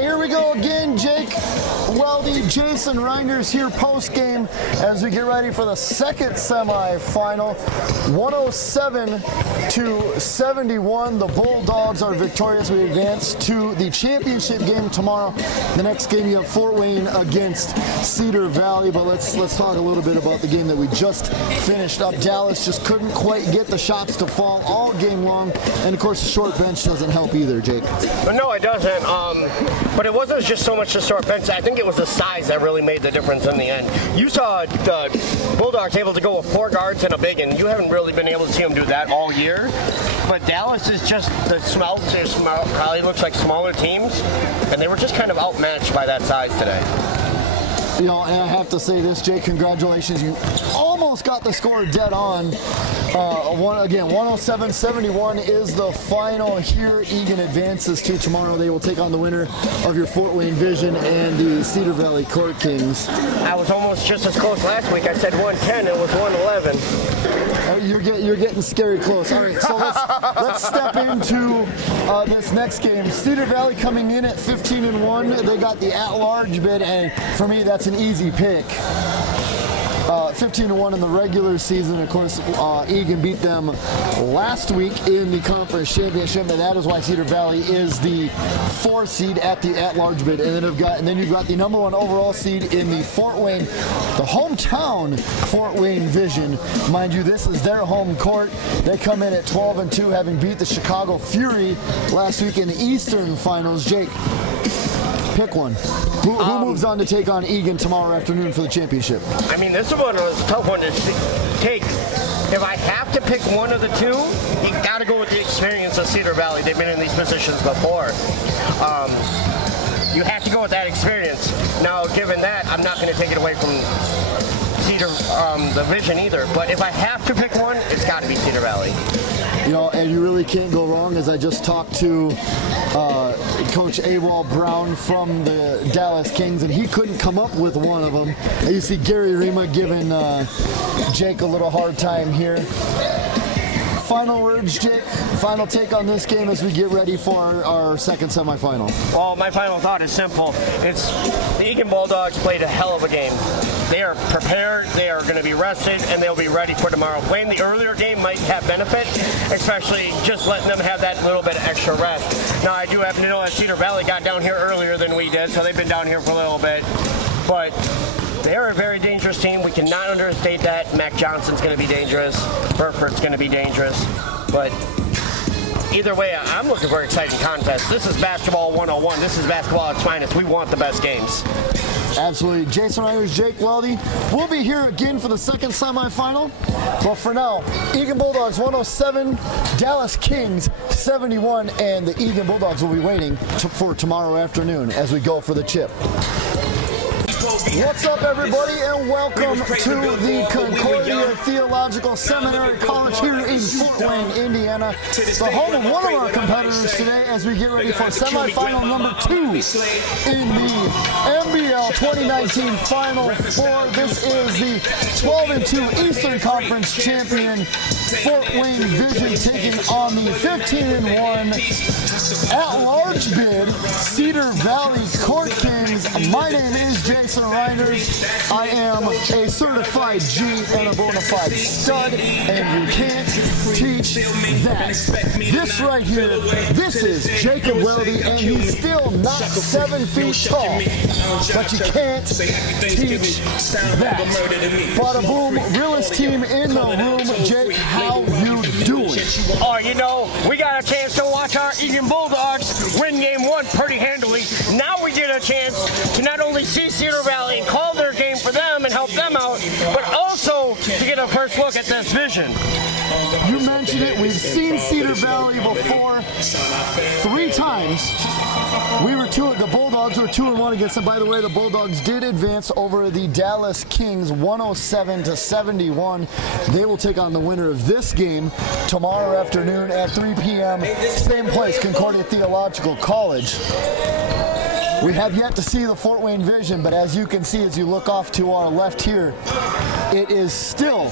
right, here we go again. Jake Weldy, Jason Reinders here post-game as we get ready for the second semifinal. 107-71. The Bulldogs are victorious. We advance to the championship game tomorrow. The next game you have Fort Wayne against Cedar Valley. But let's talk a little bit about the game that we just finished up. Dallas just couldn't quite get the shots to fall all game long, and of course the short bench doesn't help either, Jake. No, it doesn't. But it wasn't just so much the short bench. I think it was the size that really made the difference in the end. You saw the Bulldogs able to go with 4 guards and a big, and you haven't really been able to see them do that all year. But Dallas is just probably looks like smaller teams, and they were just kind of outmatched by that size today. You know, and I have to say this, Jake, congratulations. You almost got the score dead on. Again, 107-71 is the final here. Egan advances to tomorrow. They will take on the winner of your Fort Wayne Vision and the Cedar Valley Courtkings. I was almost just as close last week. I said 110. It was 111. You're getting scary close. All right, so let's step into this next game. Cedar Valley coming in at 15-1. They got the at-large bid, and for me, that's an easy pick. 15-1 in the regular season. Of course, Egan beat them last week in the conference championship, and that is why Cedar Valley is the 4th seed at the at-large bid. And then you've got the number 1 overall seed in the Fort Wayne, the hometown Fort Wayne Vision. Mind you, this is their home court. They come in at 12-2, having beat the Chicago Fury last week in the Eastern Finals. Jake, pick one. Who moves on to take on Egan tomorrow afternoon for the championship? I mean, this one was a tough one to take. If I have to pick one of the two, you got to go with the experience of Cedar Valley. They've been in these positions before. You have to go with that experience. Now, given that, I'm not going to take it away from Cedar, the Vision either. But if I have to pick one, it's got to be Cedar Valley. You know, and you really can't go wrong, as I just talked to Coach Awal Brown from the Dallas Kings, and he couldn't come up with one of them. And you see Gary Rima giving Jake a little hard time here. Final words, Jake? Final take on this game as we get ready for our second semifinal? Well, my final thought is simple. It's the Egan Bulldogs played a hell of a game. They are prepared, they are going to be rested, and they'll be ready for tomorrow. Playing the earlier game might have benefit, especially just letting them have that little bit of extra rest. Now, I do happen to know that Cedar Valley got down here earlier than we did, so they've been down here for a little bit. But they're a very dangerous team. We cannot understate that. Mac Johnson's going to be dangerous. Burford's going to be dangerous. But either way, I'm looking for an exciting contest. This is basketball 101. This is basketball at its finest. We want the best games. Absolutely. Jason Reinders, Jake Weldy. We'll be here again for the second semifinal. But for now, Egan Bulldogs 107, Dallas Kings 71, and the Egan Bulldogs will be waiting for tomorrow afternoon as we go for the chip. What's up, everybody, and welcome to the Concordia Theological Seminary College here in Fort Wayne, Indiana, the home of one of our competitors today as we get ready for semifinal number 2 in the NBL 2019 Final Four. This is the 12-2 Eastern Conference champion Fort Wayne Vision taking on the 15-1 at-large bid Cedar Valley Courtkings. My name is Jason Reinders. I am a certified G and a bona fide stud, and you can't teach that. This right here, this is Jacob Weldy, and he's still not 7 feet tall, but you can't teach that. Bada boom, realest team in the room. Jake, how you doing? Oh, you know, we got a chance to watch our Egan Bulldogs win game 1 pretty handily. Now we get a chance to not only see Cedar Valley and call their game for them and help them out, but also to get a first look at this Vision. You mentioned it. We've seen Cedar Valley before 3 times. The Bulldogs were 2-1 against them. By the way, the Bulldogs did advance over the Dallas Kings 107-71. They will take on the winner of this game tomorrow afternoon at 3 p.m. Same place, Concordia Theological College. We have yet to see the Fort Wayne Vision, but as you can see, as you look off to our left here, it is still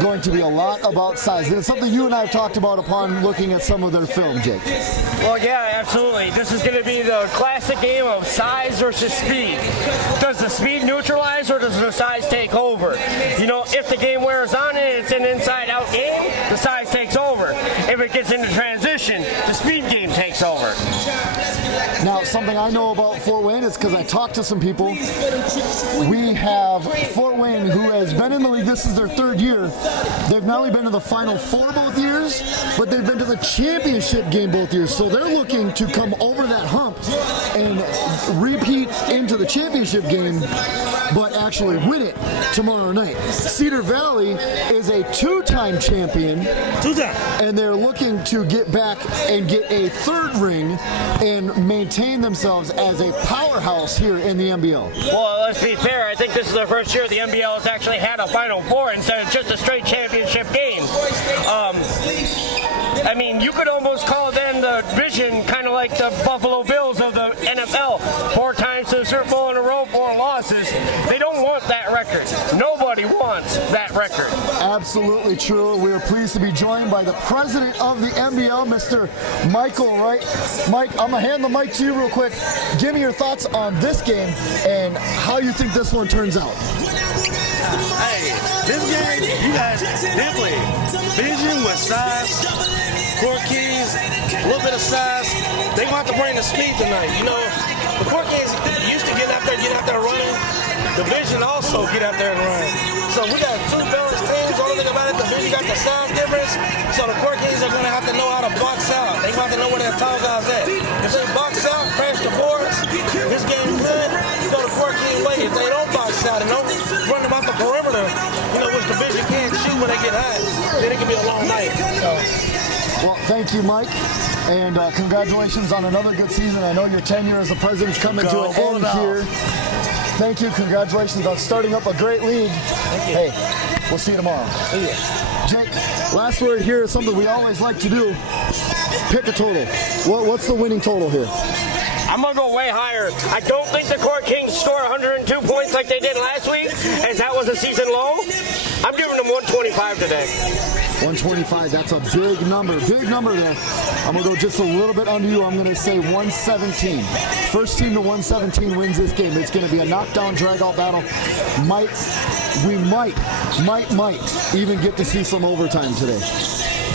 going to be a lot about size. It's something you and I have talked about upon looking at some of their film, Jake. Well, yeah, absolutely. This is going to be the classic game of size versus speed. Does the speed neutralize or does the size take over? You know, if the game wears on and it's an inside-out game, the size takes over. If it gets into transition, the speed game takes over. Now, something I know about Fort Wayne is because I talked to some people. We have Fort Wayne, who has been in the league. This is their third year. They've not only been to the Final Four both years, but they've been to the championship game both years. So they're looking to come over that hump and repeat into the championship game, but actually win it tomorrow night. Cedar Valley is a two-time champion, and they're looking to get back and get a third ring and maintain themselves as a powerhouse here in the NBL. Well, let's be fair. I think this is the first year the NBL has actually had a Final Four instead of just a straight championship game. I mean, you could almost call then the division kind of like the Buffalo Bills of the NFL. 4 times to the Super Bowl in a row, 4 losses. They don't want that record. Nobody wants that record. Absolutely true. We are pleased to be joined by the president of the NBL, Mr. Michael Wright. Mike, I'm going to hand the mic to you real quick. Give me your thoughts on this game and how you think this one turns out. Hey, this game, you guys definitely vision with size, Courtkings, a little bit of size. They want to bring the speed tonight. You know, the Courtkings used to get out there running. The Vision also get out there and run. So we got 2 balanced teams. The only thing about it, the Vision got the size difference. So the Courtkings are going to have to know how to box out. They want to know where their tall guys at. If they box out, crash the boards, this game good, you go to Courtkings way. If they don't box out and don't run them off the perimeter, you know, which the Vision can't shoot when they get hot, then it can be a long night. So. Well, thank you, Mike, and congratulations on another good season. I know your tenure as the president's coming to an end here. Thank you. Congratulations on starting up a great league. Hey, we'll see you tomorrow. Jake, last word here is something we always like to do. Pick a total. What's the winning total here? I'm going to go way higher. I don't think the Courtkings score 102 points like they did last week, as that was a season low. I'm giving them 125 today. 125, that's a big number there. I'm going to go just a little bit under you. I'm going to say 117. First team to 117 wins this game. It's going to be a knockdown, drag-out battle. We might even get to see some overtime today.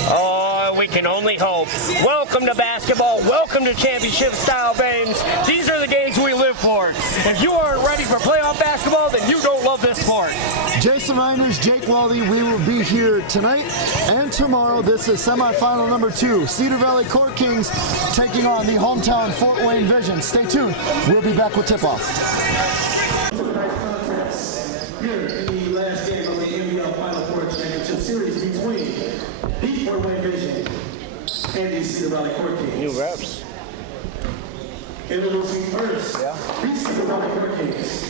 Oh, we can only hope. Welcome to basketball. Welcome to championship-style games. These are the games we live for. If you aren't ready for playoff basketball, then you don't love this sport. Jason Reiners, Jake Waldy, we will be here tonight and tomorrow. This is semifinal number 2. Cedar Valley Courtkings taking on the hometown Fort Wayne Vision. Stay tuned. We'll be back with tip-off. Here in the last game of the NBL Final Four Championship Series between the Fort Wayne Vision and the Cedar Valley Courtkings. New reps. Introducing first, the Cedar Valley Courtkings.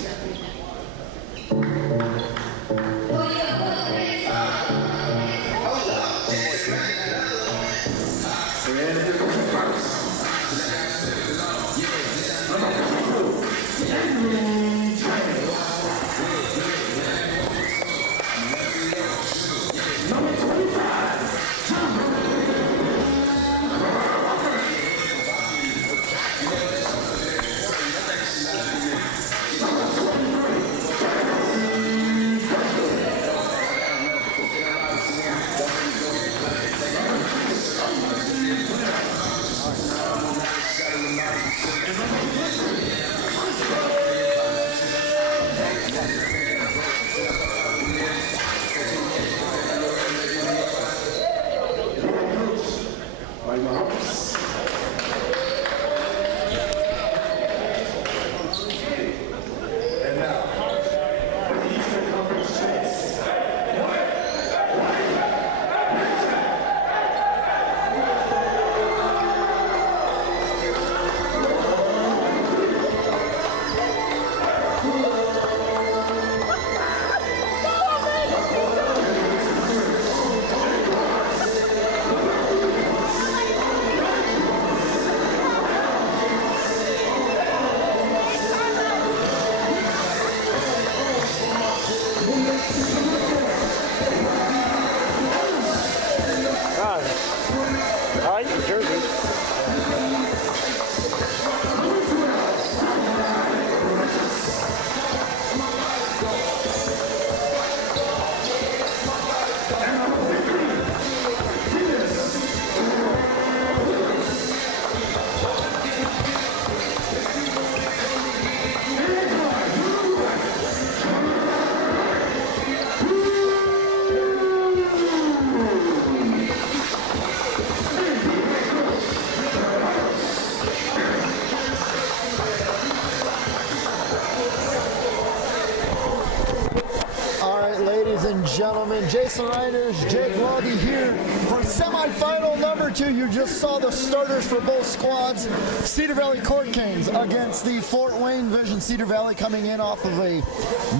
and gentlemen. Jason Reiners, Jake Loggy here for semifinal number 2. You just saw the starters for both squads. Cedar Valley Courtkings against the Fort Wayne Vision. Cedar Valley coming in off of a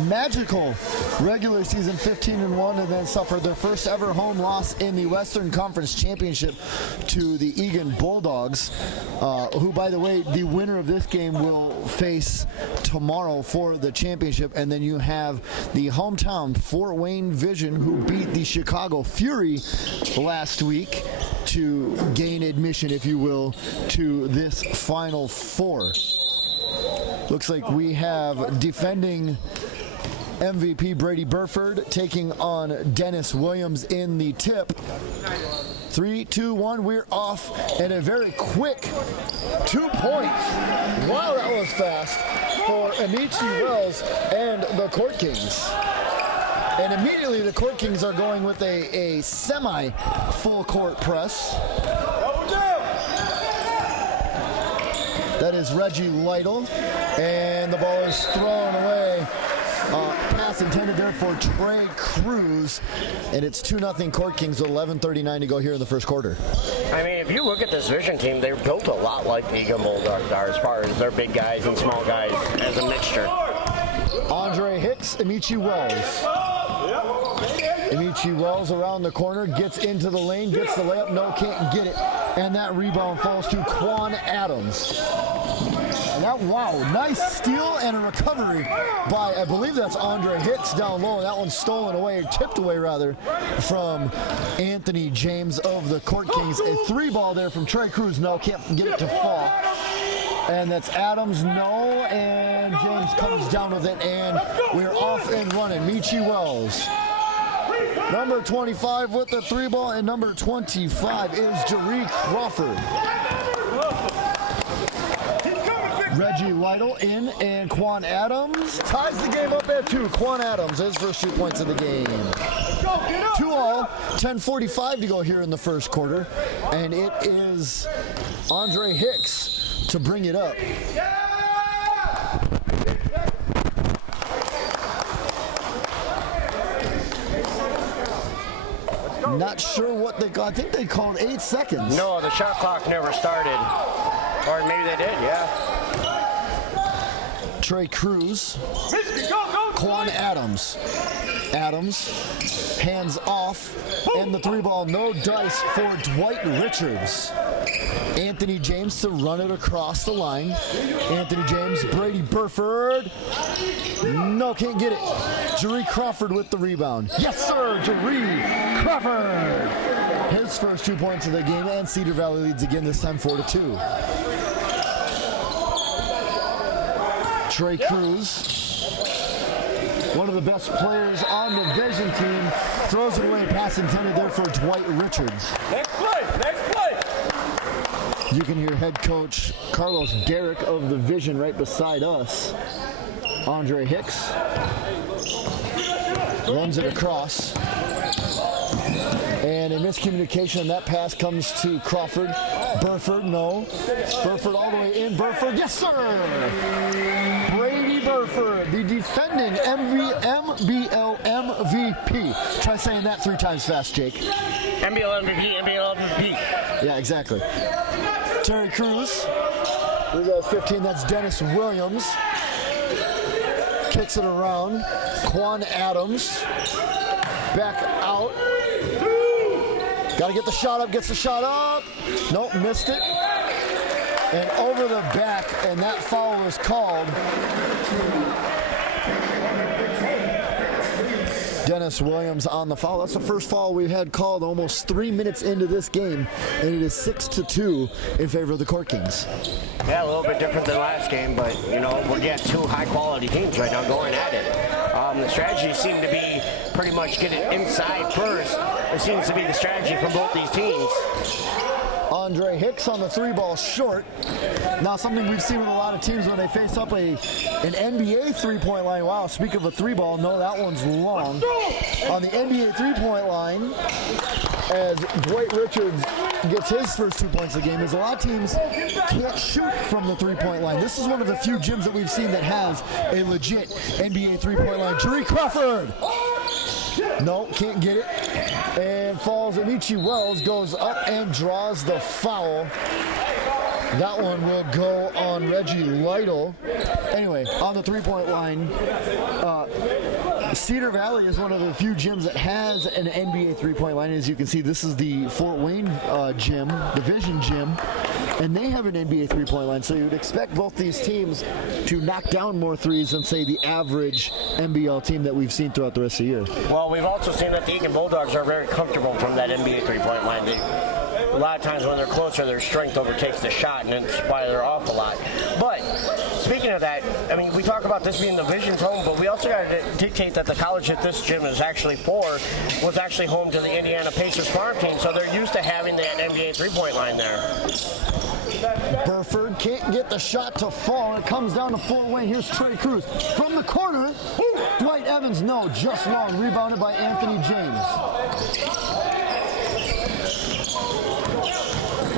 magical regular season 15-1 and then suffered their first ever home loss in the Western Conference Championship to the Egan Bulldogs, who, by the way, the winner of this game will face tomorrow for the championship. And then you have the hometown Fort Wayne Vision, who beat the Chicago Fury last week to gain admission, if you will, to this Final Four. Looks like we have defending MVP Brady Burford taking on Dennis Williams in the tip. 3, 2, 1, we're off, and a very quick 2 points. Wow, that was fast for Amici Wells and the Courtkings. And immediately the Courtkings are going with a semi-full court press. That is Reggie Lytle, and the ball is thrown away. Pass intended there for Trey Cruz, and it's 2-0 Courtkings with 11:39 to go here in the first quarter. I mean, if you look at this Vision team, they're built a lot like the Eagle Bulldogs are as far as their big guys and small guys as a mixture. Andre Hicks, Amici Wells. Amici Wells around the corner, gets into the lane, gets the layup, no, can't get it. And that rebound falls to Quan Adams. And that, wow, nice steal and a recovery by, I believe that's Andre Hicks down low. And that one's stolen away, tipped away rather, from Anthony James of the Courtkings. A 3-ball there from Trey Cruz, no, can't get it to fall. And that's Adams, no, and James comes down with it, and we're off and running. Michi Wells. Number 25 with the 3-ball, and number 25 is Jaree Crawford. Reggie Lytle in, and Quan Adams ties the game up at 2. Quan Adams, his first 2 points of the game. 2-all, 10:45 to go here in the first quarter, and it is Andre Hicks to bring it up. Not sure what they called. I think they called 8 seconds. No, the shot clock never started. Or maybe they did, yeah. Trey Cruz. Quan Adams. Adams hands off, and the 3-ball, no dice for Dwight Richards. Anthony James to run it across the line. Anthony James, Brady Burford. No, can't get it. Jaree Crawford with the rebound. Yes, sir, Jaree Crawford. His first 2 points of the game, and Cedar Valley leads again, this time 4-2. Trey Cruz, one of the best players on the Vision team, throws it away. Pass intended there for Dwight Richards. Next play. You can hear head coach Carlos Derrick of the Vision right beside us. Andre Hicks runs it across. And a miscommunication on that pass comes to Crawford. Burford, no. Burford all the way in. Burford, yes, sir! Brady Burford, the defending MBL MVP. Try saying that 3 times fast, Jake. MBL MVP. Yeah, exactly. Terry Cruz. We got 15, that's Dennis Williams. Kicks it around. Quan Adams. Back out. Got to get the shot up, gets the shot up. Nope, missed it. And over the back, and that foul was called. Dennis Williams on the foul. That's the first foul we've had called almost 3 minutes into this game, and it is 6-2 in favor of the Courtkings. Yeah, a little bit different than last game, but, you know, we're getting 2 high-quality teams right now going at it. The strategy seemed to be pretty much get it inside first. It seems to be the strategy for both these teams. Andre Hicks on the 3-ball short. Now, something we've seen with a lot of teams when they face up an NBA 3-point line. Wow, speak of a 3-ball, no, that one's long. On the NBA 3-point line, as Dwight Richards gets his first 2 points of the game, is a lot of teams can't shoot from the 3-point line. This is one of the few gyms that we've seen that has a legit NBA 3-point line. Jaree Crawford No, can't get it. And falls. Amici Wells goes up and draws the foul. That one will go on Reggie Lytle. Anyway, on the three-point line, Cedar Valley is one of the few gyms that has an NBA three-point line. As you can see, this is the Fort Wayne gym, division gym, and they have an NBA three-point line. So you would expect both these teams to knock down more threes than, say, the average NBL team that we've seen throughout the rest of the year. Well, we've also seen that the Eagan Bulldogs are very comfortable from that NBA three-point line. A lot of times when they're closer, their strength overtakes the shot, and it's why they're off a lot. But speaking of that, I mean, we talk about this being the Vision's home, but we also got to dictate that the college that this gym is actually for was actually home to the Indiana Pacers farm team, so they're used to having that NBA three-point line there. Burford can't get the shot to fall. It comes down to Fort Wayne. Here's Trey Cruz from the corner. Dwight Evans, no, just long. Rebounded by Anthony James.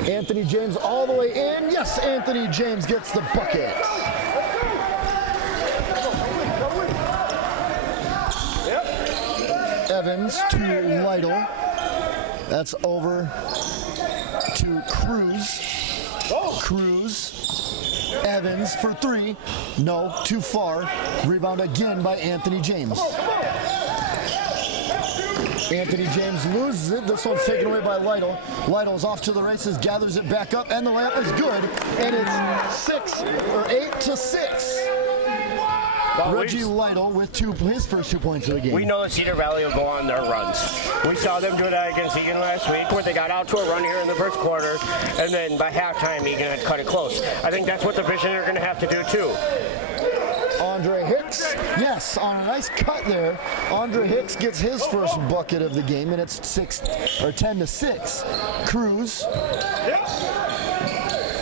Anthony James all the way in. Yes, Anthony James gets the bucket. Evans to Lytle. That's over to Cruz. Cruz. Evans for three. No, too far. Rebound again by Anthony James. Anthony James loses it. This one's taken away by Lytle. Lytle's off to the races, gathers it back up, and the layup is good. And it's 8 to 6. Reggie Lytle with his first 2 points of the game. We know that Cedar Valley will go on their runs. We saw them do that against Eagan last week, where they got out to a run here in the first quarter, and then by halftime, Eagan had cut it close. I think that's what the Vision are going to have to do too. Andre Hicks, yes, on a nice cut there. Andre Hicks gets his first bucket of the game, and it's 10 to 6. Cruz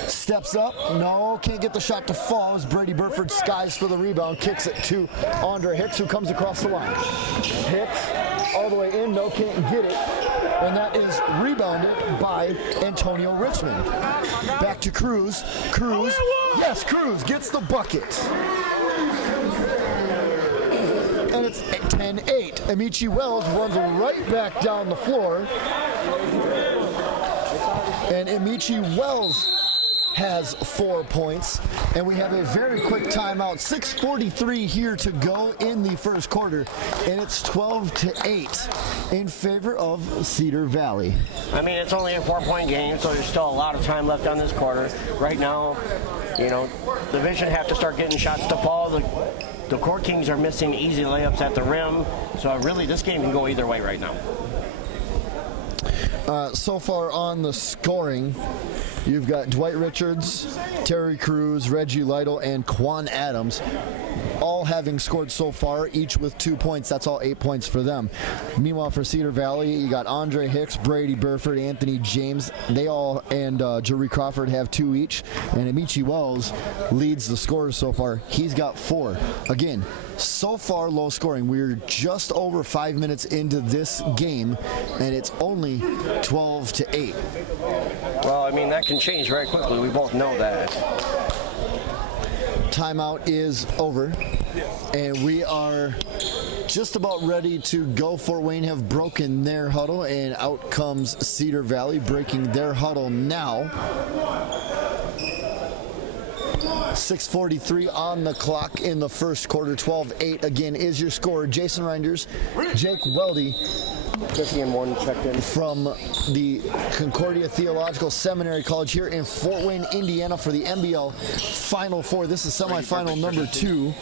steps up, no, can't get the shot to fall as Brady Burford skies for the rebound, kicks it to Andre Hicks, who comes across the line. Hicks all the way in, no, can't get it, and that is rebounded by Antonio Richmond. Back to Cruz. Cruz, yes, Cruz gets the bucket. And it's 10-8. Amici Wells runs right back down the floor. And Amici Wells has 4 points. And we have a very quick timeout. 6:43 here to go in the first quarter. And it's 12-8 in favor of Cedar Valley. I mean, it's only a 4-point game, so there's still a lot of time left on this quarter. Right now, you know, the Vision have to start getting shots to fall. The Courtkings are missing easy layups at the rim, so really this game can go either way right now. So far on the scoring, you've got Dwight Richards, Terry Cruz, Reggie Lytle, and Quan Adams, all having scored so far, each with 2 points. That's all 8 points for them. Meanwhile, for Cedar Valley, you got Andre Hicks, Brady Burford, Anthony James. They all, and Jerry Crawford have 2 each. And Amici Wells leads the scorers so far. He's got 4. Again, so far low scoring. We're just over 5 minutes into this game, and it's only 12-8. Well, I mean, that can change very quickly. We both know that. Timeout is over, and we are just about ready to go. Fort Wayne have broken their huddle, and out comes Cedar Valley breaking their huddle now. 6:43 on the clock in the first quarter. 12-8 again is your score. Jason Reinders, Jake Weldy, 50-1 checked in from the Concordia Theological Seminary College here in Fort Wayne, Indiana, for the NBL Final Four. This is semifinal number 2.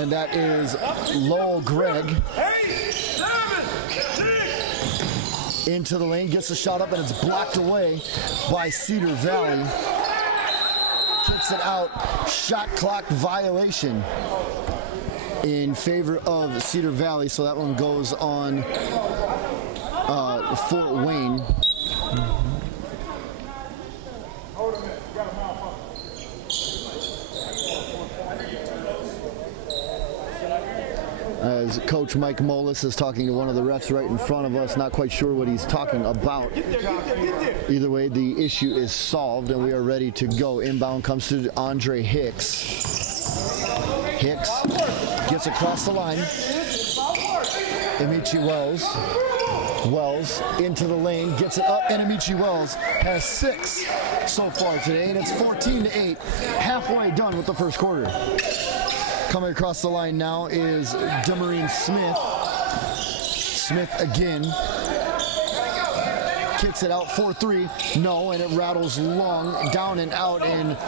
And that is Lowell Gregg. Into the lane, gets the shot up, and it's blocked away by Cedar Valley. Kicks it out. Shot clock violation in favor of Cedar Valley, so that one goes on Fort Wayne. As Coach Mike Molis is talking to one of the refs right in front of us, not quite sure what he's talking about. Either way, the issue is solved, and we are ready to go. Inbound comes to Andre Hicks. Hicks gets across the line. Amici Wells into the lane, gets it up, and Amici Wells has 6 so far today, and it's 14-8, halfway done with the first quarter. Coming across the line now is Demarine Smith. Smith again. Kicks it out 4-3. No, and it rattles long, down and out, and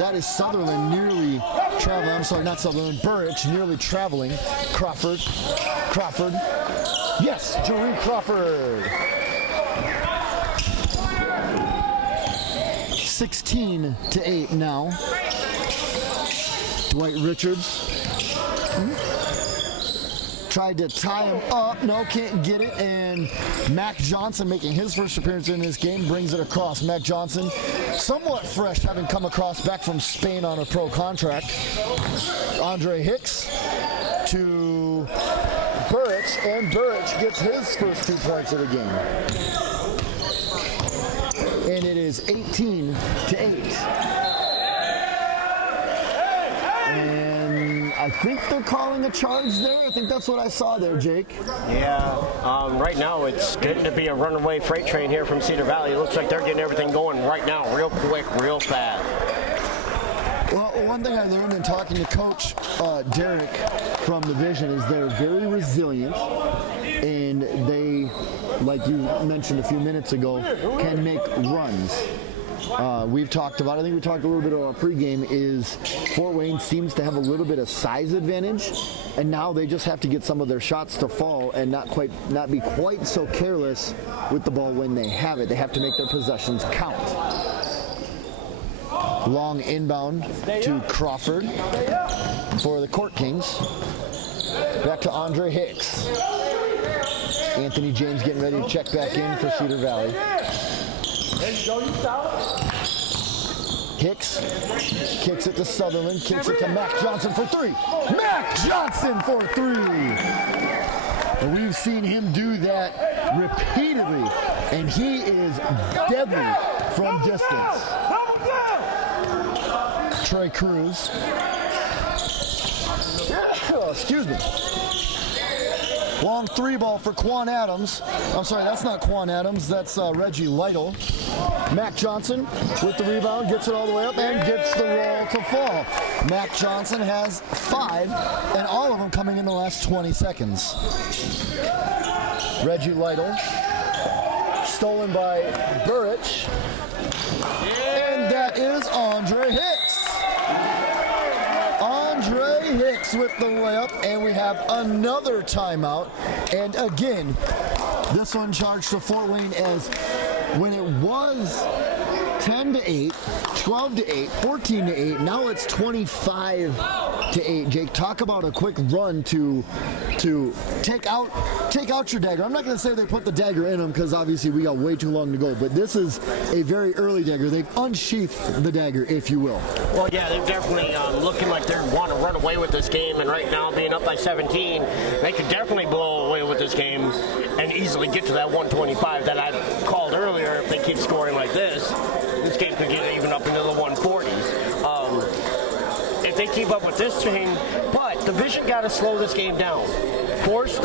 that is Sutherland nearly traveling. I'm sorry, not Sutherland. Burrich nearly traveling. Crawford. Yes, Jaree Crawford. 16-8 now. Dwight Richards tried to tie him up. No, can't get it. And Mac Johnson, making his first appearance in this game, brings it across. Mac Johnson, somewhat fresh, having come across back from Spain on a pro contract. Andre Hicks to Burrich, and Burrich gets his first 2 points of the game. And it is 18-8. And I think they're calling a charge there. I think that's what I saw there, Jake. Yeah, right now it's getting to be a runaway freight train here from Cedar Valley. It looks like they're getting everything going right now, real quick, real fast. Well, one thing I learned in talking to Coach Derek from the Vision is they're very resilient, and they, like you mentioned a few minutes ago, can make runs. We've talked about, I think we talked a little bit about our pregame, is Fort Wayne seems to have a little bit of size advantage, and now they just have to get some of their shots to fall and not be quite so careless with the ball when they have it. They have to make their possessions count. Long inbound to Crawford for the Courtkings. Back to Andre Hicks. Anthony James getting ready to check back in for Cedar Valley. Hicks kicks it to Sutherland, kicks it to Mac Johnson for 3. Mac Johnson for 3. And we've seen him do that repeatedly, and he is deadly from distance. Trey Cruz. Oh, excuse me. Long 3 ball for Quan Adams. I'm sorry, that's not Quan Adams. That's Reggie Lytle. Mac Johnson with the rebound, gets it all the way up and gets the roll to fall. Mac Johnson has 5, and all of them coming in the last 20 seconds. Reggie Lytle. Stolen by Burrich. And that is Andre Hicks. Andre Hicks with the layup, and we have another timeout. And again, this one charged to Fort Wayne as when it was 10-8, 12-8, 14-8. Now it's 25-8. Jake, talk about a quick run to take out your dagger. I'm not going to say they put the dagger in them because obviously we got way too long to go. But this is a very early dagger. They've unsheathed the dagger, if you will. Well, yeah, they're definitely looking like they want to run away with this game. And right now, being up by 17, they could definitely blow away with this game and easily get to that 125 that I called earlier. If they keep scoring like this game could get even up into the 140s. If they keep up with this thing, but the Vision got to slow this game down. Force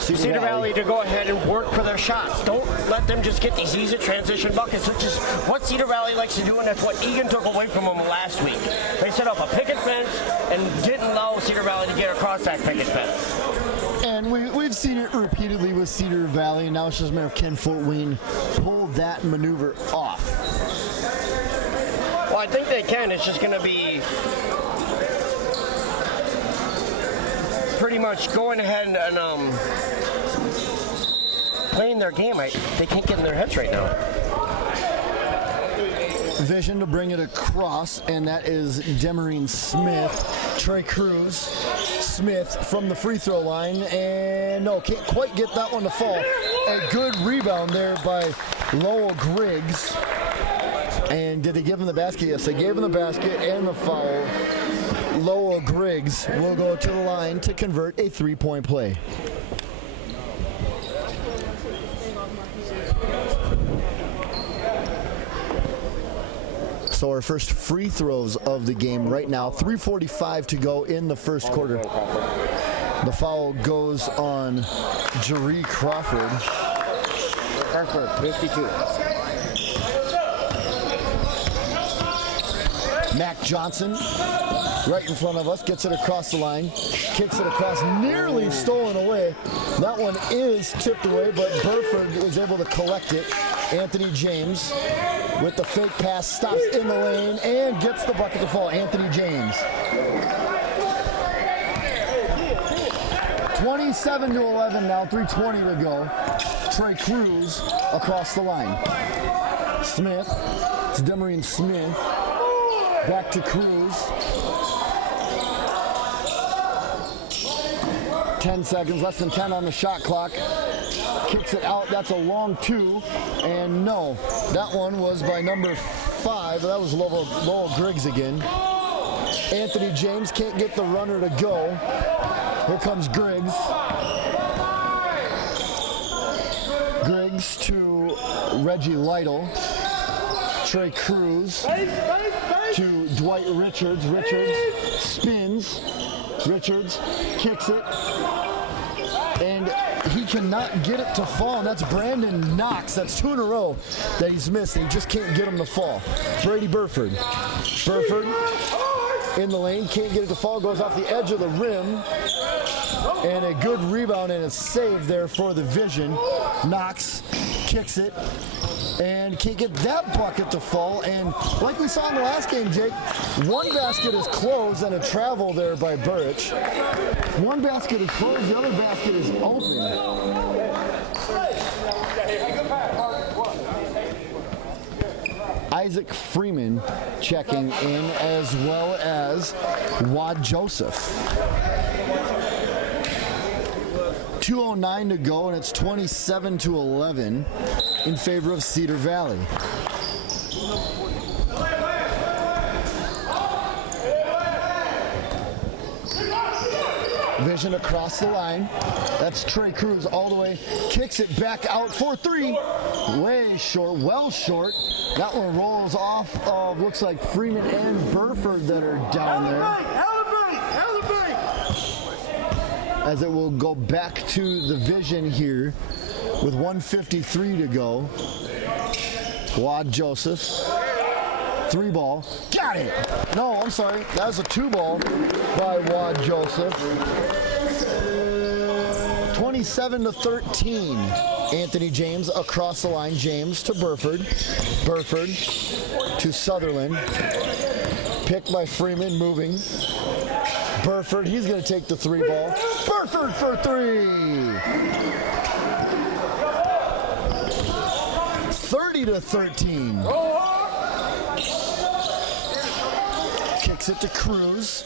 Cedar Valley to go ahead and work for their shots. Don't let them just get these easy transition buckets, which is what Cedar Valley likes to do, and that's what Egan took away from them last week. They set up a picket fence and didn't allow Cedar Valley to get across that picket fence. And we've seen it repeatedly with Cedar Valley, and now it's just a matter of can Fort Wayne pull that maneuver off. Well, I think they can. It's just going to be pretty much going ahead and playing their game. They can't get in their heads right now. Vision to bring it across, and that is Demarine Smith. Trey Cruz. Smith from the free throw line, and no, can't quite get that one to fall. A good rebound there by Lowell Griggs. And did they give him the basket? Yes, they gave him the basket and the foul. Lowell Griggs will go to the line to convert a 3-point play. So our first free throws of the game right now. 3:45 to go in the first quarter. The foul goes on Jaree Crawford. Crawford, 52. Mac Johnson, right in front of us, gets it across the line, kicks it across, nearly stolen away. That one is tipped away, but Burford is able to collect it. Anthony James with the fake pass, stops in the lane, and gets the bucket to fall. Anthony James. 27-11 now, 3:20 to go. Trey Cruz across the line. Smith, it's Demarine Smith. Back to Cruz. 10 seconds, less than 10 on the shot clock. Kicks it out, that's a long two. And no, that one was by number 5. That was Lowell Griggs again. Anthony James can't get the runner to go. Here comes Griggs. Griggs to Reggie Lytle. Trey Cruz to Dwight Richards. Richards spins. Richards kicks it. And he cannot get it to fall. And that's Brandon Knox. That's 2 in a row that he's missed. He just can't get him to fall. Brady Burford. Burford in the lane. Can't get it to fall. Goes off the edge of the rim. And a good rebound and a save there for the Vision. Knox kicks it. And can't get that bucket to fall. And like we saw in the last game, Jake, one basket is closed and a travel there by Burrich. One basket is closed, the other basket is open. Isaac Freeman checking in, as well as Wad Joseph. 2:09 to go, and it's 27-11 in favor of Cedar Valley. Vision across the line. That's Trey Cruz all the way. Kicks it back out for 3. Way short, well short. That one rolls off of, looks like Freeman and Burford that are down there. As it will go back to the Vision here with 1:53 to go. Wad Joseph. 3 ball. Got it! No, I'm sorry. That was a 2 ball by Wad Joseph. 27-13. Anthony James across the line. James to Burford. Burford to Sutherland. Picked by Freeman, moving. Burford, he's going to take the 3 ball. Burford for 3! 30-13. Kicks it to Cruz.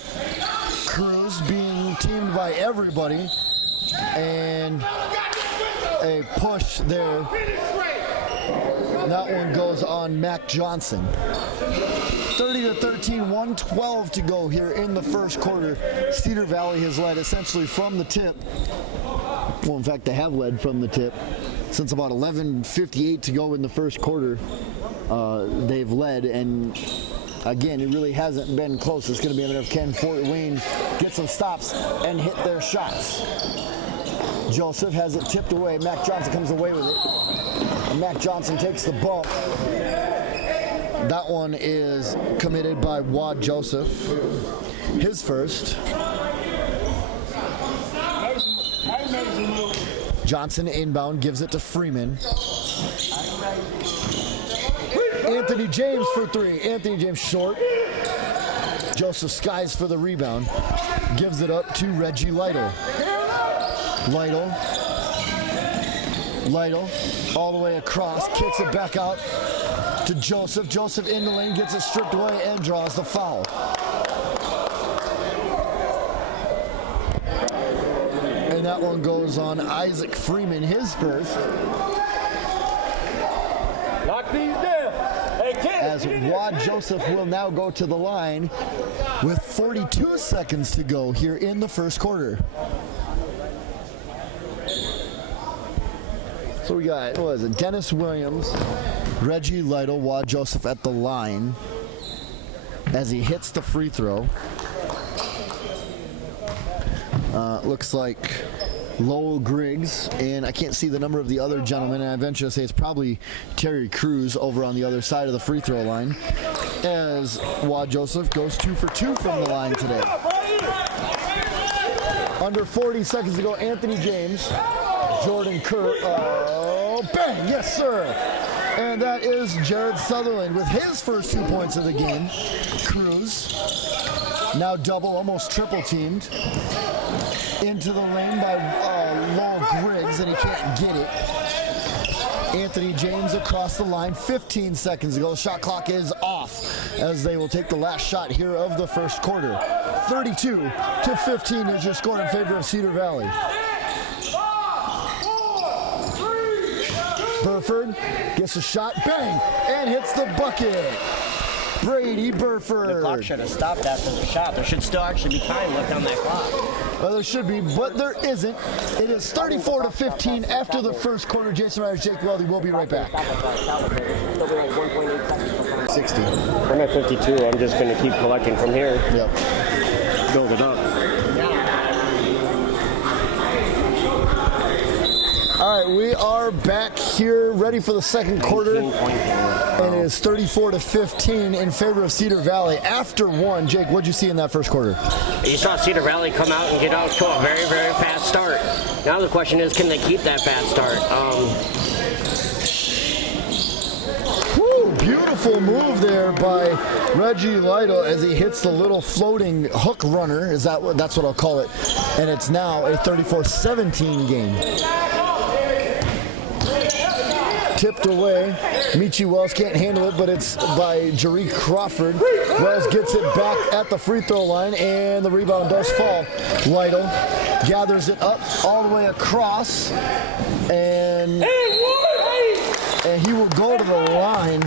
Cruz being teamed by everybody. And a push there. That one goes on Mac Johnson. 30-13, 1:12 to go here in the first quarter. Cedar Valley has led essentially from the tip. Well, in fact, they have led from the tip. Since about 11:58 to go in the first quarter, they've led, and again, it really hasn't been close. It's going to be a minute of can Fort Wayne get some stops and hit their shots. Joseph has it tipped away. Mac Johnson comes away with it. And Mac Johnson takes the bump. That one is committed by Wad Joseph. His first. Johnson inbound, gives it to Freeman. Anthony James for 3. Anthony James short. Joseph skies for the rebound. Gives it up to Reggie Lytle. Lytle all the way across, kicks it back out to Joseph. Joseph in the lane, gets it stripped away and draws the foul. And that one goes on Isaac Freeman, his first. Lock these down. Hey, kid, as Wad Joseph will now go to the line with 42 seconds to go here in the first quarter. So we got, what was it, Dennis Williams, Reggie Lytle, Wad Joseph at the line. as he hits the free throw. Looks like Lowell Griggs, and I can't see the number of the other gentleman, and I venture to say it's probably Terry Crews over on the other side of the free throw line, as Wad Joseph goes 2 for 2 from the line today. Under 40 seconds to go, Anthony James, Jordan Kerr, bang, yes sir! And that is Jared Sutherland with his first 2 points of the game. Crews, now double, almost triple teamed. Into the lane by Lowell Griggs, and he can't get it. Anthony James across the line, 15 seconds ago. Shot clock is off as they will take the last shot here of the first quarter. 32-15 is your score in favor of Cedar Valley. Burford gets a shot, bang, and hits the bucket. Brady Burford. The clock should have stopped after the shot. There should still actually be time left on that clock. Well, there should be, but there isn't. It is 34-15 after the first quarter. Jason Ryder's Jake Weldy. We'll be right back. 60. I'm at 52. I'm just going to keep collecting from here. Yep. Build it up. All right, we are back here, ready for the second quarter, and it is 34-15 in favor of Cedar Valley. After one, Jake, what'd you see in that first quarter? You saw Cedar Valley come out and get out to a very, very fast start. Now the question is, can they keep that fast start? Beautiful move there by Reggie Lytle as he hits the little floating hook runner. That's what I'll call it. And it's now a 34-17 game. Tipped away. Michi Wells can't handle it, but it's by Jaree Crawford. Wells gets it back at the free throw line, and the rebound does fall. Lytle gathers it up all the way across, and he will go to the line.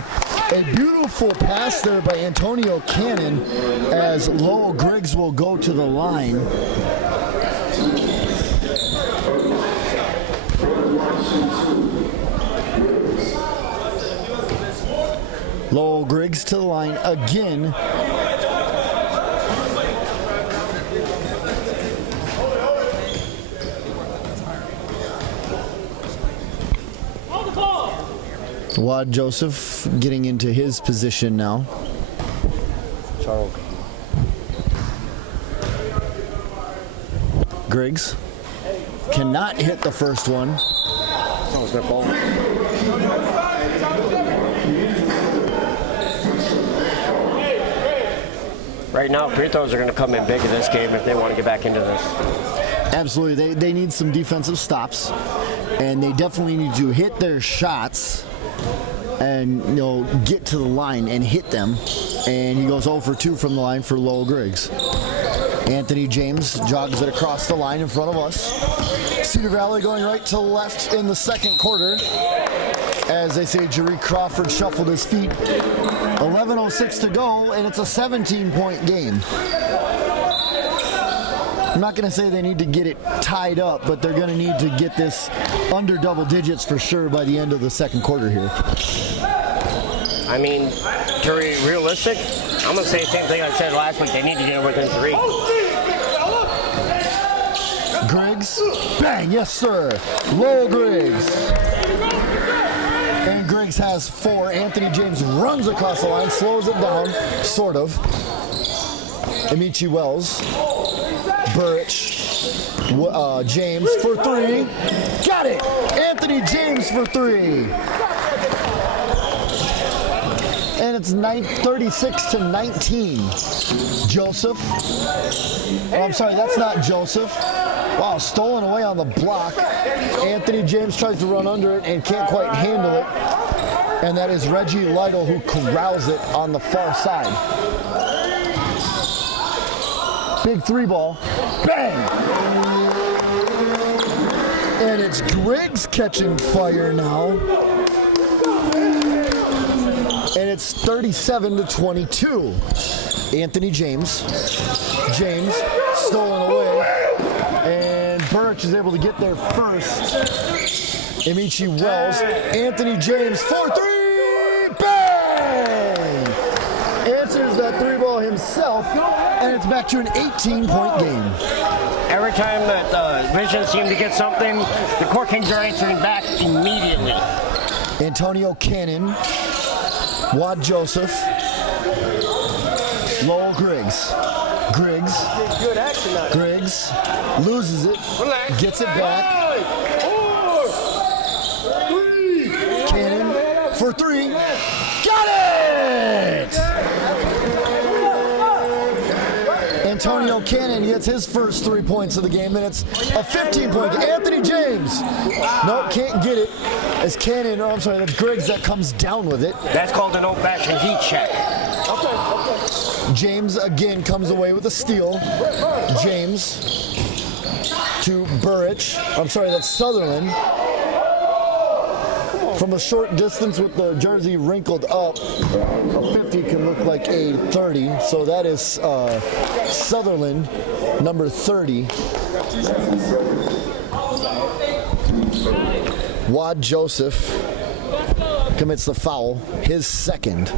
A beautiful pass there by Antonio Cannon as Lowell Griggs will go to the line. Lowell Griggs to the line again. Wad Joseph getting into his position now. Griggs cannot hit the first one. Right now, free throws are going to come in big in this game if they want to get back into this. Absolutely. They need some defensive stops, and they definitely need to hit their shots and get to the line and hit them. And he goes 0 for 2 from the line for Lowell Griggs. Anthony James jogs it across the line in front of us. Cedar Valley going right to left in the second quarter. As they say, Jaree Crawford shuffled his feet. 11:06 to go, and it's a 17-point game. I'm not going to say they need to get it tied up, but they're going to need to get this under double digits for sure by the end of the second quarter here. I mean, to be realistic, I'm going to say the same thing I said last week. They need to get it within 3. Griggs, bang, yes sir. Lowell Griggs. And Griggs has 4. Anthony James runs across the line, slows it down, sort of. Amici Wells, Burrich, James for 3. Got it! Anthony James for 3. And it's 36-19. Joseph. Oh, I'm sorry, that's not Joseph. Wow, stolen away on the block. Anthony James tries to run under it and can't quite handle it. And that is Reggie Lytle who corrals it on the far side. Big 3 ball. Bang! And it's Griggs catching fire now. And it's 37-22. Anthony James stolen away. And Burrich is able to get there first. Amici Wells. Anthony James for 3. Bang! Answers that 3 ball himself, and it's back to an 18-point game. Every time that Vision seem to get something, the Courtkings are answering back immediately. Antonio Cannon, Wad Joseph, Lowell Griggs. Griggs loses it, gets it back. Cannon for three. Got it! Antonio Cannon gets his first 3 points of the game, and it's a 15-point game. Anthony James. Nope, can't get it. It's Cannon, oh, I'm sorry, that's Griggs that comes down with it. That's called an old-fashioned heat check. James again comes away with a steal. James to Burrich. I'm sorry, that's Sutherland. From a short distance with the jersey wrinkled up, a 50 can look like a 30. So that is Sutherland, number 30. Wad Joseph commits the foul, his second.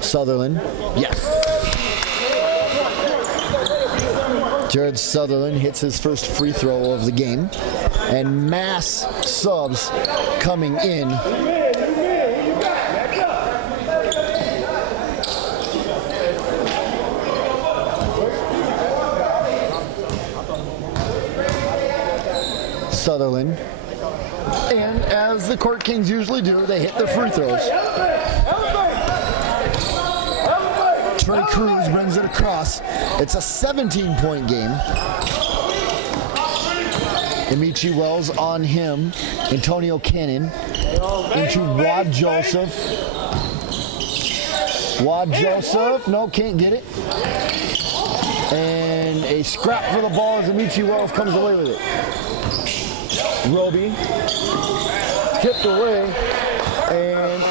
Sutherland, yes. Jared Sutherland hits his first free throw of the game, and mass subs coming in. Sutherland, and as the Courtkings usually do, they hit their free throws. Trey Cruz brings it across. It's a 17-point game. Amici Wells on him. Antonio Cannon into Wad Joseph. Wad Joseph, no, can't get it. And a scrap for the ball as Amici Wells comes away with it. Roby tipped away, and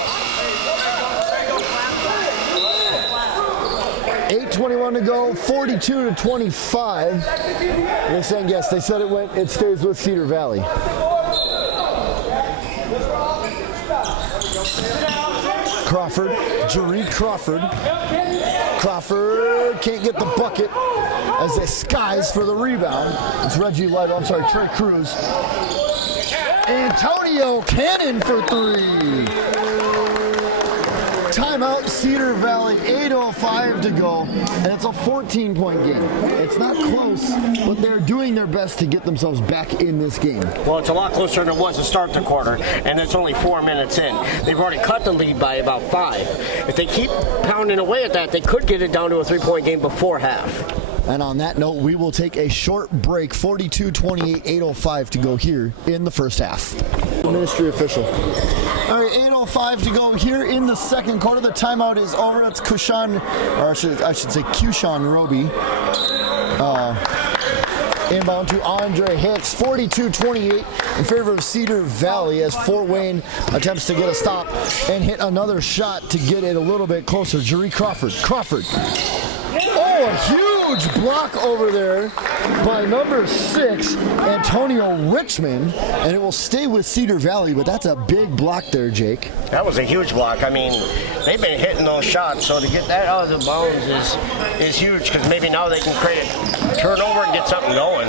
8:21 to go, 42-25. They're saying yes. They said it stays with Cedar Valley. Crawford, Jaree Crawford. Crawford can't get the bucket as they skies for the rebound. It's Reggie Lytle, I'm sorry, Trey Cruz. Antonio Cannon for three. Timeout, Cedar Valley, 8:05 to go, and it's a 14-point game. It's not close, but they're doing their best to get themselves back in this game. Well, it's a lot closer than it was to start the quarter, and it's only 4 minutes in. They've already cut the lead by about 5. If they keep pounding away at that, they could get it down to a 3-point game before half. And on that note, we will take a short break, 42-28, 8:05 to go here in the first half. Ministry official. All right, 8:05 to go here in the second quarter. The timeout is over. That's Kushan, or I should say Kushan Roby. Inbound to Andre Hicks, 42-28 in favor of Cedar Valley as Fort Wayne attempts to get a stop and hit another shot to get it a little bit closer. Jaree Crawford. Oh, a huge block over there by number 6, Antonio Richmond, and it will stay with Cedar Valley, but that's a big block there, Jake. That was a huge block. I mean, they've been hitting those shots, so to get that out of the bounds is huge, because maybe now they can create a turnover and get something going.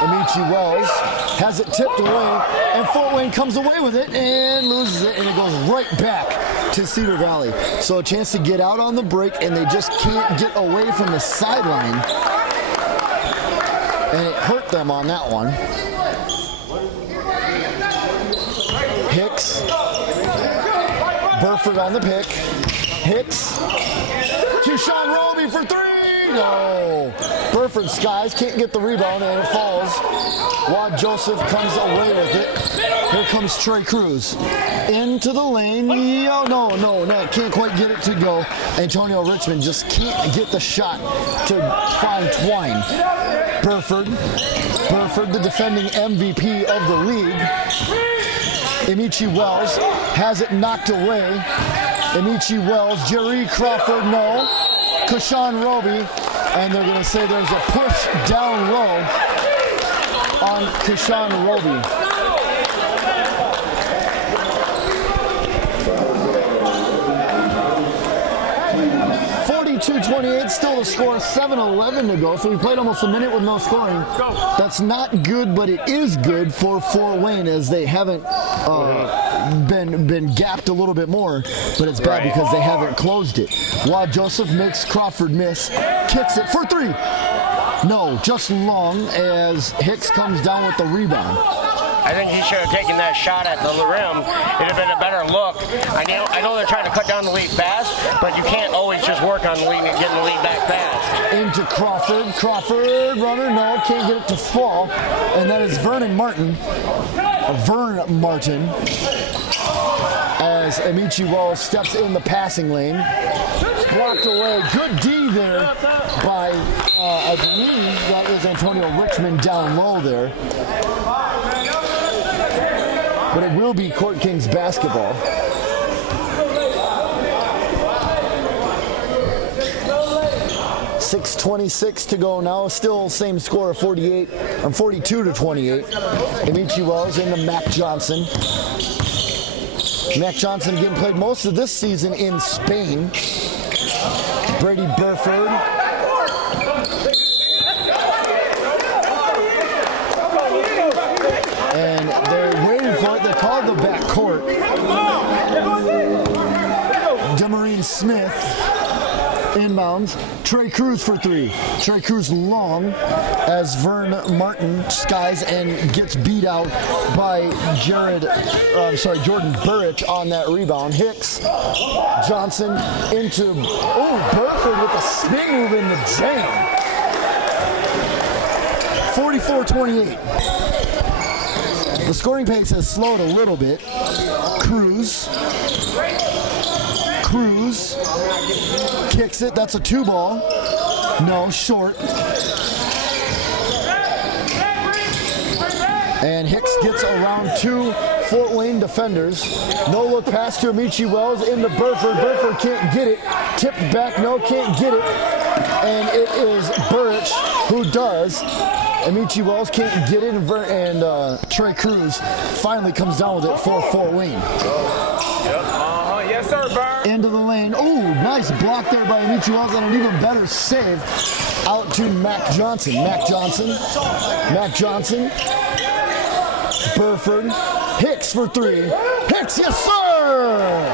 Amici Wells has it tipped away, and Fort Wayne comes away with it and loses it, and it goes right back to Cedar Valley. So a chance to get out on the break, and they just can't get away from the sideline. And it hurt them on that one. Hicks. Burford on the pick. Hicks. Kushan Roby for three. No. Burford skies, can't get the rebound, and it falls. Wad Joseph comes away with it. Here comes Trey Cruz. Into the lane. No, can't quite get it to go. Antonio Richmond just can't get the shot to find Twine. Burford, the defending MVP of the league. Amici Wells has it knocked away. Amici Wells, Jaree Crawford, no. Kushan Roby, and they're going to say there's a push down low on Kishan Roby. 42-28, still the score, 7:11 to go. So we played almost a minute with no scoring. That's not good, but it is good for Fort Wayne as they haven't been gapped a little bit more. But it's bad because they haven't closed it. Wad Joseph makes Crawford miss, kicks it for three. No, just long as Hicks comes down with the rebound. I think he should have taken that shot at the rim. It'd have been a better look. I know they're trying to cut down the lead fast, but you can't always just work on the lead and getting the lead back fast. Into Crawford. Crawford, runner, no, can't get it to fall. And that is Vern Martin. As Amici Walls steps in the passing lane. Blocked away. Good D there by, I believe that is Antonio Richmond down low there. But it will be Court Kings basketball. .6:26 to go now. Still same score of 42-28. Amici Wells into Mac Johnson. Mac Johnson getting played most of this season in Spain. Brady Burford. And they're waiting for it. They called the back court. Demarine Smith inbounds. Trey Cruz for three. Trey Cruz long as Vern Martin skies and gets beat out by Jordan Burrich on that rebound. Hicks, Johnson into, Burford with a spin move in the jam. 44-28. The scoring pace has slowed a little bit. Cruz kicks it. That's a two ball. No, short. And Hicks gets around two Fort Wayne defenders. No look pass to Amici Wells into Burford. Burford can't get it. Tipped back. No, can't get it. And it is Burrich who does. Amici Wells can't get it, and Trey Cruz finally comes down with it for Fort Wayne. Yes, sir, Burr. Into the lane. Oh, nice block there by Amici Wells, and an even better save out to Mac Johnson. Mac Johnson. Burford. Hicks for three. Hicks, yes, sir!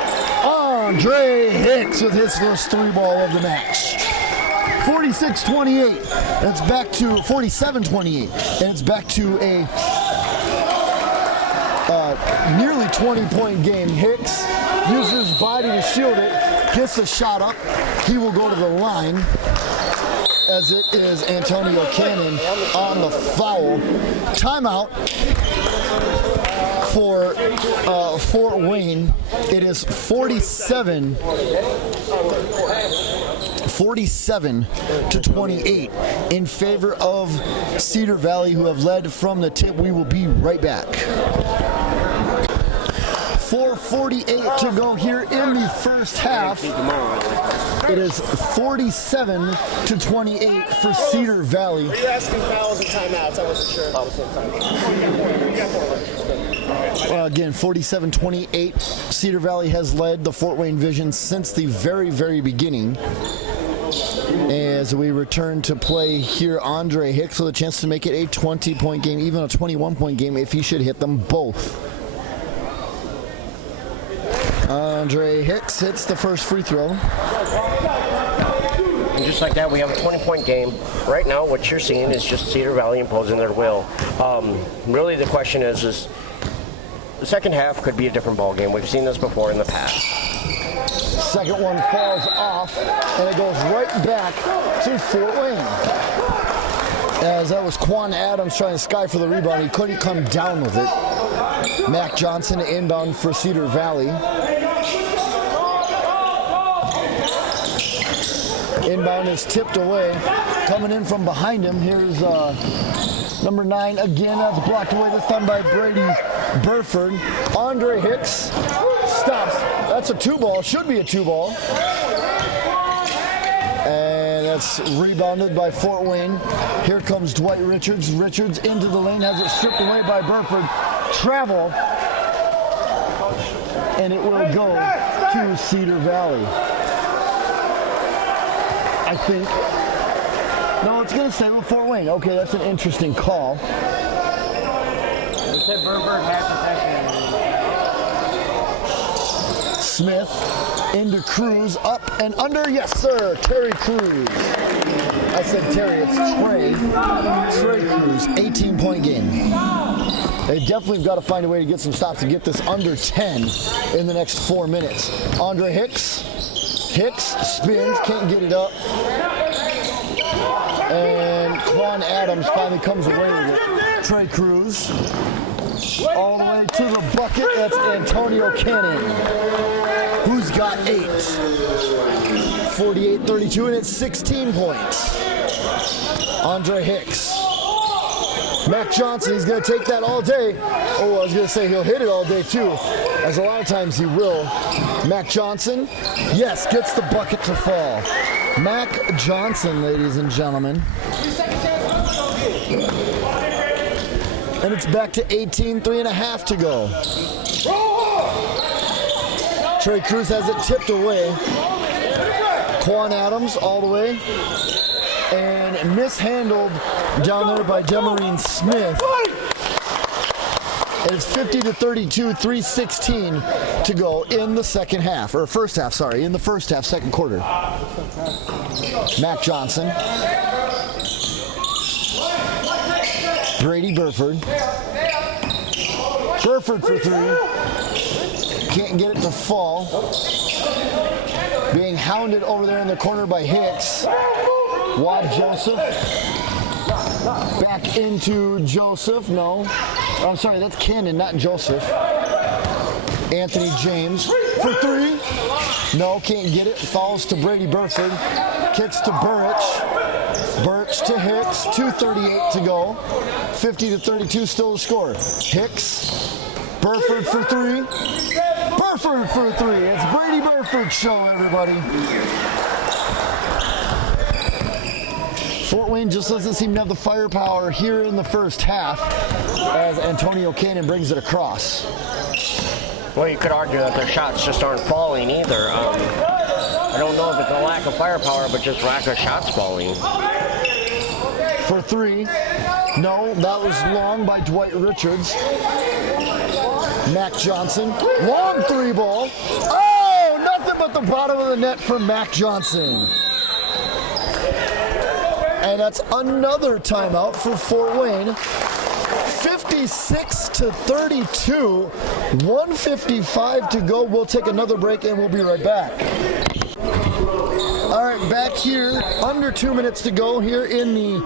Andre Hicks with his first three ball of the match. 46-28. It's back to 47-28. And it's back to a nearly 20-point game. Hicks uses his body to shield it, gets the shot up. He will go to the line as it is Antonio Cannon on the foul. Timeout for Fort Wayne. It is 47-28 in favor of Cedar Valley, who have led from the tip. We will be right back. 4:48 to go here in the first half. It is 47-28 for Cedar Valley. Are you asking fouls and timeouts? I wasn't sure. Again, 47-28. Cedar Valley has led the Fort Wayne Vision since the very, very beginning. As we return to play here, Andre Hicks with a chance to make it a 20-point game, even a 21-point game if he should hit them both. Andre Hicks hits the first free throw. And just like that, we have a 20-point game. Right now, what you're seeing is just Cedar Valley imposing their will. Really, the question is the second half could be a different ball game. We've seen this before in the past. Second one falls off, and it goes right back to Fort Wayne. As that was Quan Adams trying to sky for the rebound. He couldn't come down with it. Mac Johnson inbound for Cedar Valley. Inbound is tipped away. Coming in from behind him, here's number 9 again. That's blocked away this time by Brady Burford. Andre Hicks stops. That's a two ball. Should be a two ball. And That's rebounded by Fort Wayne. Here comes Dwight Richards. Richards into the lane, has it stripped away by Burford. Travel. And it will go to Cedar Valley. I think. No, it's going to stay with Fort Wayne. Okay, that's an interesting call. Smith into Cruz, up and under. Yes, sir. Terry Cruz. I said Terry. It's Trey. Trey Cruz, 18-point game. They definitely got to find a way to get some stops and get this under 10 in the next 4 minutes. Andre Hicks. Hicks spins, can't get it up. And Quan Adams finally comes away with it. Trey Cruz. All the way to the bucket. That's Antonio Cannon, who's got 8. 48-32, and it's 16 points. Andre Hicks. Mac Johnson, he's going to take that all day. Oh, I was going to say he'll hit it all day too, as a lot of times he will. Mac Johnson, yes, gets the bucket to fall. Mac Johnson, ladies and gentlemen. And it's back to 18, 3.5 to go. Trey Cruz has it tipped away. Quan Adams all the way. And mishandled down there by Demarine Smith. And it's 50-32, 3:16 to go in the second half, or first half, sorry, in the first half, second quarter. Mac Johnson. Brady Burford. Burford for 3. Can't get it to fall. Being hounded over there in the corner by Hicks. Wad Joseph. Back into Joseph. No. I'm sorry, that's Cannon, not Joseph. Anthony James for 3. No, can't get it. Falls to Brady Burford. Kicks to Burrich. Birch to Hicks. 2:38 to go. 50-32 still to score. Hicks. Burford for 3. Burford for 3. It's Brady Burford show, everybody. Fort Wayne just doesn't seem to have the firepower here in the first half as Antonio Cannon brings it across. Well, you could argue that their shots just aren't falling either. I don't know if it's a lack of firepower, but just lack of shots falling. For 3. No, that was long by Dwight Richards. Mac Johnson. Long 3 ball. Oh, nothing but the bottom of the net for Mac Johnson. And that's another timeout for Fort Wayne. 56-32. 1:55 to go. We'll take another break and we'll be right back. All right, back here, under 2 minutes to go here in the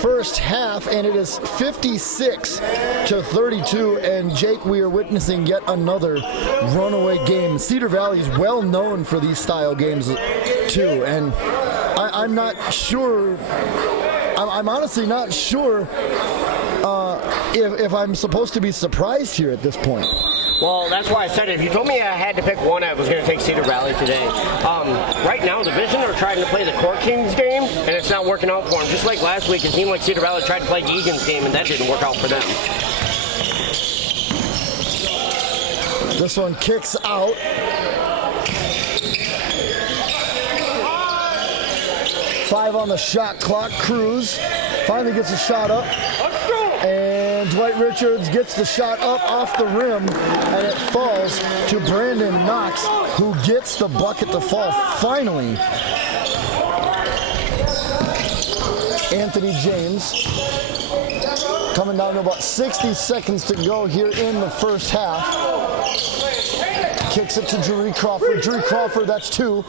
first half, and it is 56-32. And Jake, we are witnessing yet another runaway game. Cedar Valley is well known for these style games too, and I'm not sure. I'm honestly not sure if I'm supposed to be surprised here at this point. Well, that's why I said it. If you told me I had to pick one, I was going to take Cedar Valley today. Right now, the Vision are trying to play the Courtkings game, and it's not working out for them. Just like last week, it seemed like Cedar Valley tried to play the Egan's game, and that didn't work out for them. This one kicks out. Five on the shot clock. Cruz finally gets a shot up. And Dwight Richards gets the shot up off the rim, and it falls to Brandon Knox, who gets the bucket to fall finally. Anthony James coming down to about 60 seconds to go here in the first half. Kicks it to Drew Crawford. Drew Crawford, that's 2.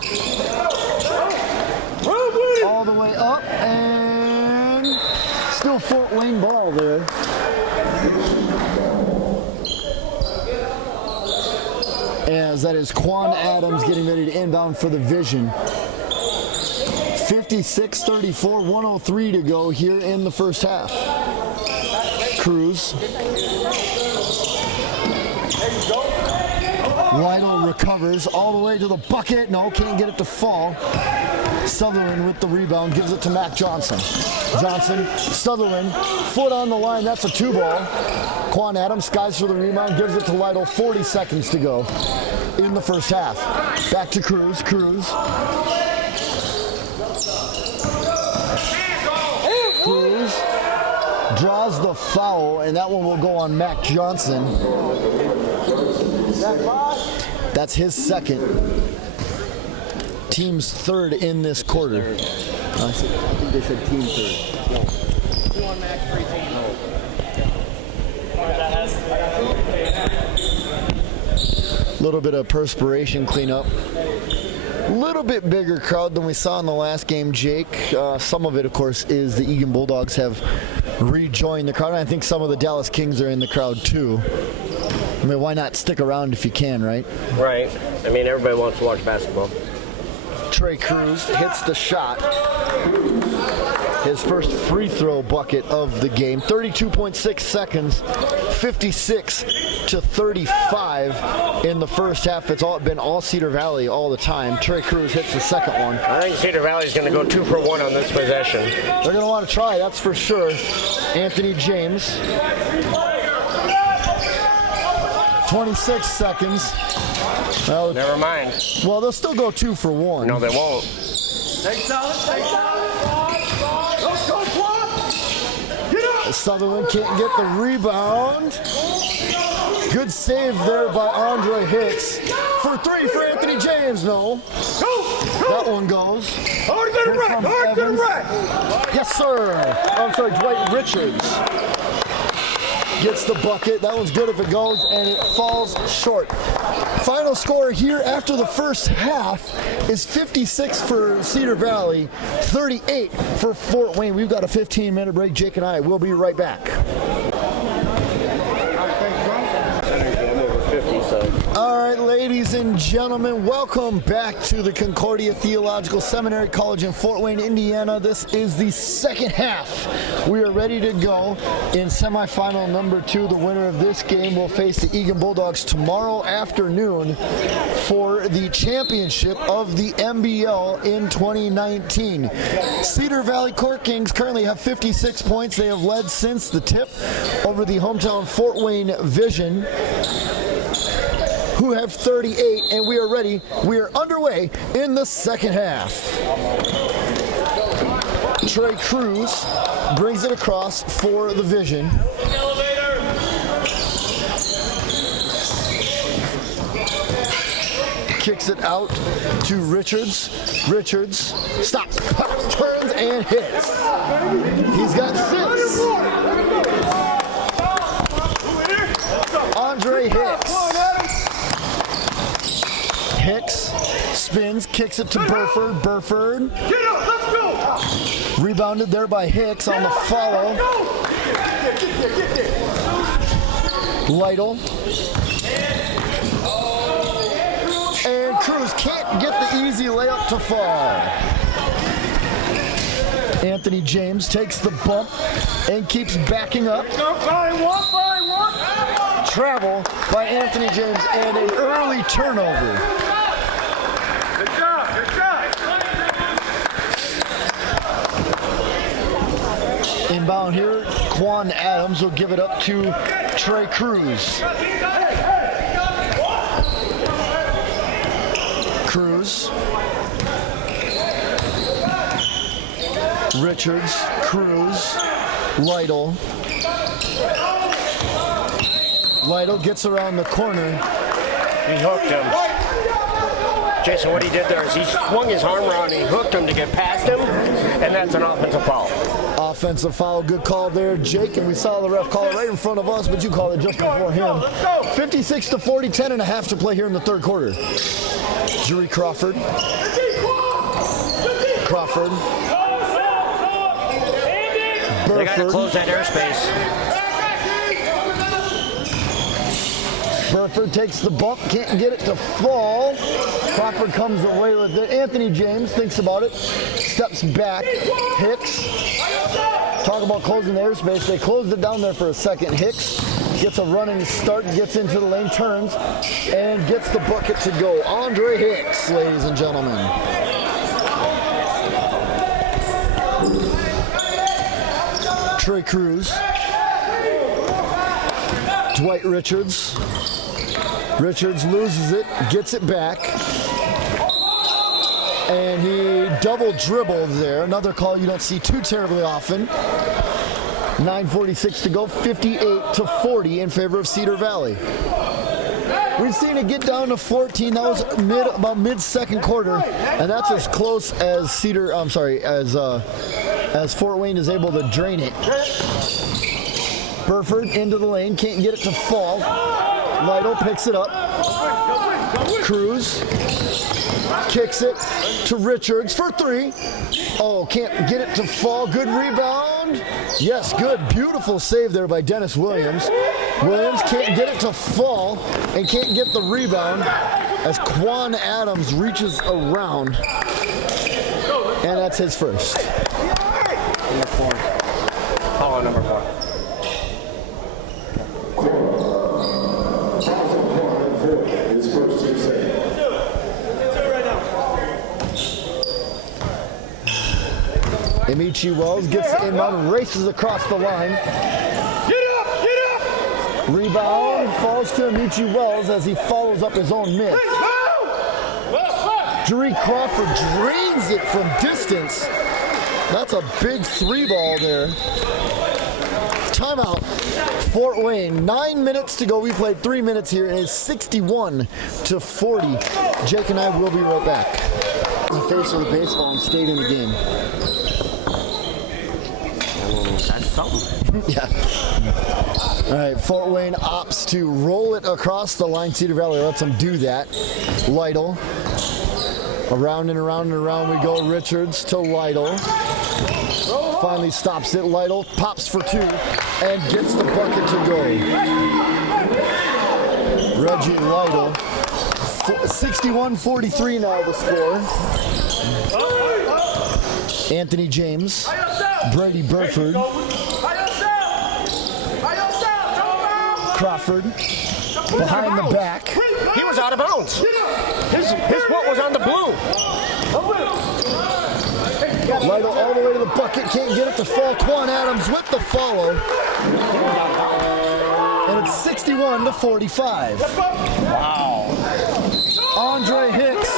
All the way up, and still Fort Wayne ball there. As that is Quan Adams getting ready to inbound for the Vision. 56-34, 1:03 to go here in the first half. Cruz. Lytle recovers all the way to the bucket. No, can't get it to fall. Sutherland with the rebound, gives it to Mac Johnson. Johnson, Sutherland, foot on the line, that's a 2-ball. Quan Adams skies for the rebound, gives it to Lytle, 40 seconds to go in the first half. Back to Cruz. Cruz draws the foul, and that one will go on Mac Johnson. That's his second. Team's third in this quarter. I think they said team third. A little bit of perspiration cleanup. A little bit bigger crowd than we saw in the last game, Jake. Some of it, of course, is the Egan Bulldogs have rejoined the crowd. And I think some of the Dallas Kings are in the crowd, too. I mean, why not stick around if you can, right? Right. I mean, everybody wants to watch basketball. Trey Cruz hits the shot. His first free throw bucket of the game. 32.6 seconds, 56-35 in the first half. It's been all Cedar Valley all the time. Trey Cruz hits the second one. I think Cedar Valley's going to go 2 for 1 on this possession. They're going to want to try, that's for sure. Anthony James. 26 seconds. Well, never mind. Well, they'll still go 2 for 1. No, they won't. Take solid. Let's go, Sutherland can't get the rebound. Good save there by Andre Hicks. For 3 for Anthony James, no. That one goes. Hard to the right. Hard to the right. Yes, sir. I'm sorry, Dwight Richards gets the bucket. That one's good if it goes, and it falls short. Final score here after the first half is 56 for Cedar Valley, 38 for Fort Wayne. We've got a 15-minute break. Jake and I will be right back. All right, ladies and gentlemen, welcome back to the Concordia Theological Seminary College in Fort Wayne, Indiana. This is the second half. We are ready to go in semifinal number 2. The winner of this game will face the Egan Bulldogs tomorrow afternoon for the championship of the MBL in 2019. Cedar Valley Courtkings currently have 56 points. They have led since the tip over the hometown Fort Wayne Vision, who have 38, and we are ready. We are underway in the second half. Trey Cruz brings it across for the Vision. Kicks it out to Richards. Richards stops, turns, and hits. He's got 6. Andre Hicks. Hicks spins, kicks it to Burford. Burford. Get up, let's go. Rebounded there by Hicks on the follow. Lytle. And Cruz can't get the easy layup to fall. Anthony James takes the bump and keeps backing up. Travel by Anthony James and an early turnover. Good job. Inbound here, Quan Adams will give it up to Trey Cruz. Cruz. Richards, Cruz, Lytle. Lytle gets around the corner. He hooked him. Jason, what he did there is he swung his arm around and he hooked him to get past him, and that's an offensive foul. Offensive foul, good call there, Jake, and we saw the ref call it right in front of us, but you called it just before him. 56-40, 10 and a half to play here in the third quarter. Jury Crawford. Crawford. They got to close that airspace. Burford takes the bump, can't get it to fall. Crawford comes away with it. Anthony James thinks about it, steps back. Hicks, talk about closing the airspace. They closed it down there for a second. Hicks gets a running start, gets into the lane, turns, and gets the bucket to go. Andre Hicks, ladies and gentlemen. Trey Cruz. Dwight Richards. Richards loses it, gets it back. And he double dribbled there. Another call you don't see too terribly often. 9:46 to go, 58-40 in favor of Cedar Valley. We've seen it get down to 14. That was about mid-second quarter, and that's as close as as Fort Wayne is able to drain it. Burford into the lane, can't get it to fall. Lytle picks it up. Cruz kicks it to Richards for three. Oh, can't get it to fall. Good rebound. Yes, good. Beautiful save there by Dennis Williams. Williams can't get it to fall and can't get the rebound as Quan Adams reaches around. And that's his first. Number 4. Oh, number 4. Amici Wells gets the inbound, races across the line. Get up! Rebound falls to Amici Wells as he follows up his own miss. Jerry Crawford drains it from distance. That's a big three ball there. Timeout. Fort Wayne, 9 minutes to go. We played 3 minutes here, and it's 61-40. Jake and I will be right back. The face of the baseball and stayed in the game. That's something. Yeah. All right, Fort Wayne opts to roll it across the line. Cedar Valley lets them do that. Lytle. Around and around and around we go. Richards to Lytle. Finally stops it. Lytle pops for two and gets the bucket to go. Reggie Lytle. 61-43 now the score. Anthony James. Brady Burford. Crawford. Behind the back. He was out of bounds. His foot was on the blue. Lytle all the way to the bucket, can't get it to fall. Quan Adams with the follow. And it's 61-45. Wow. Andre Hicks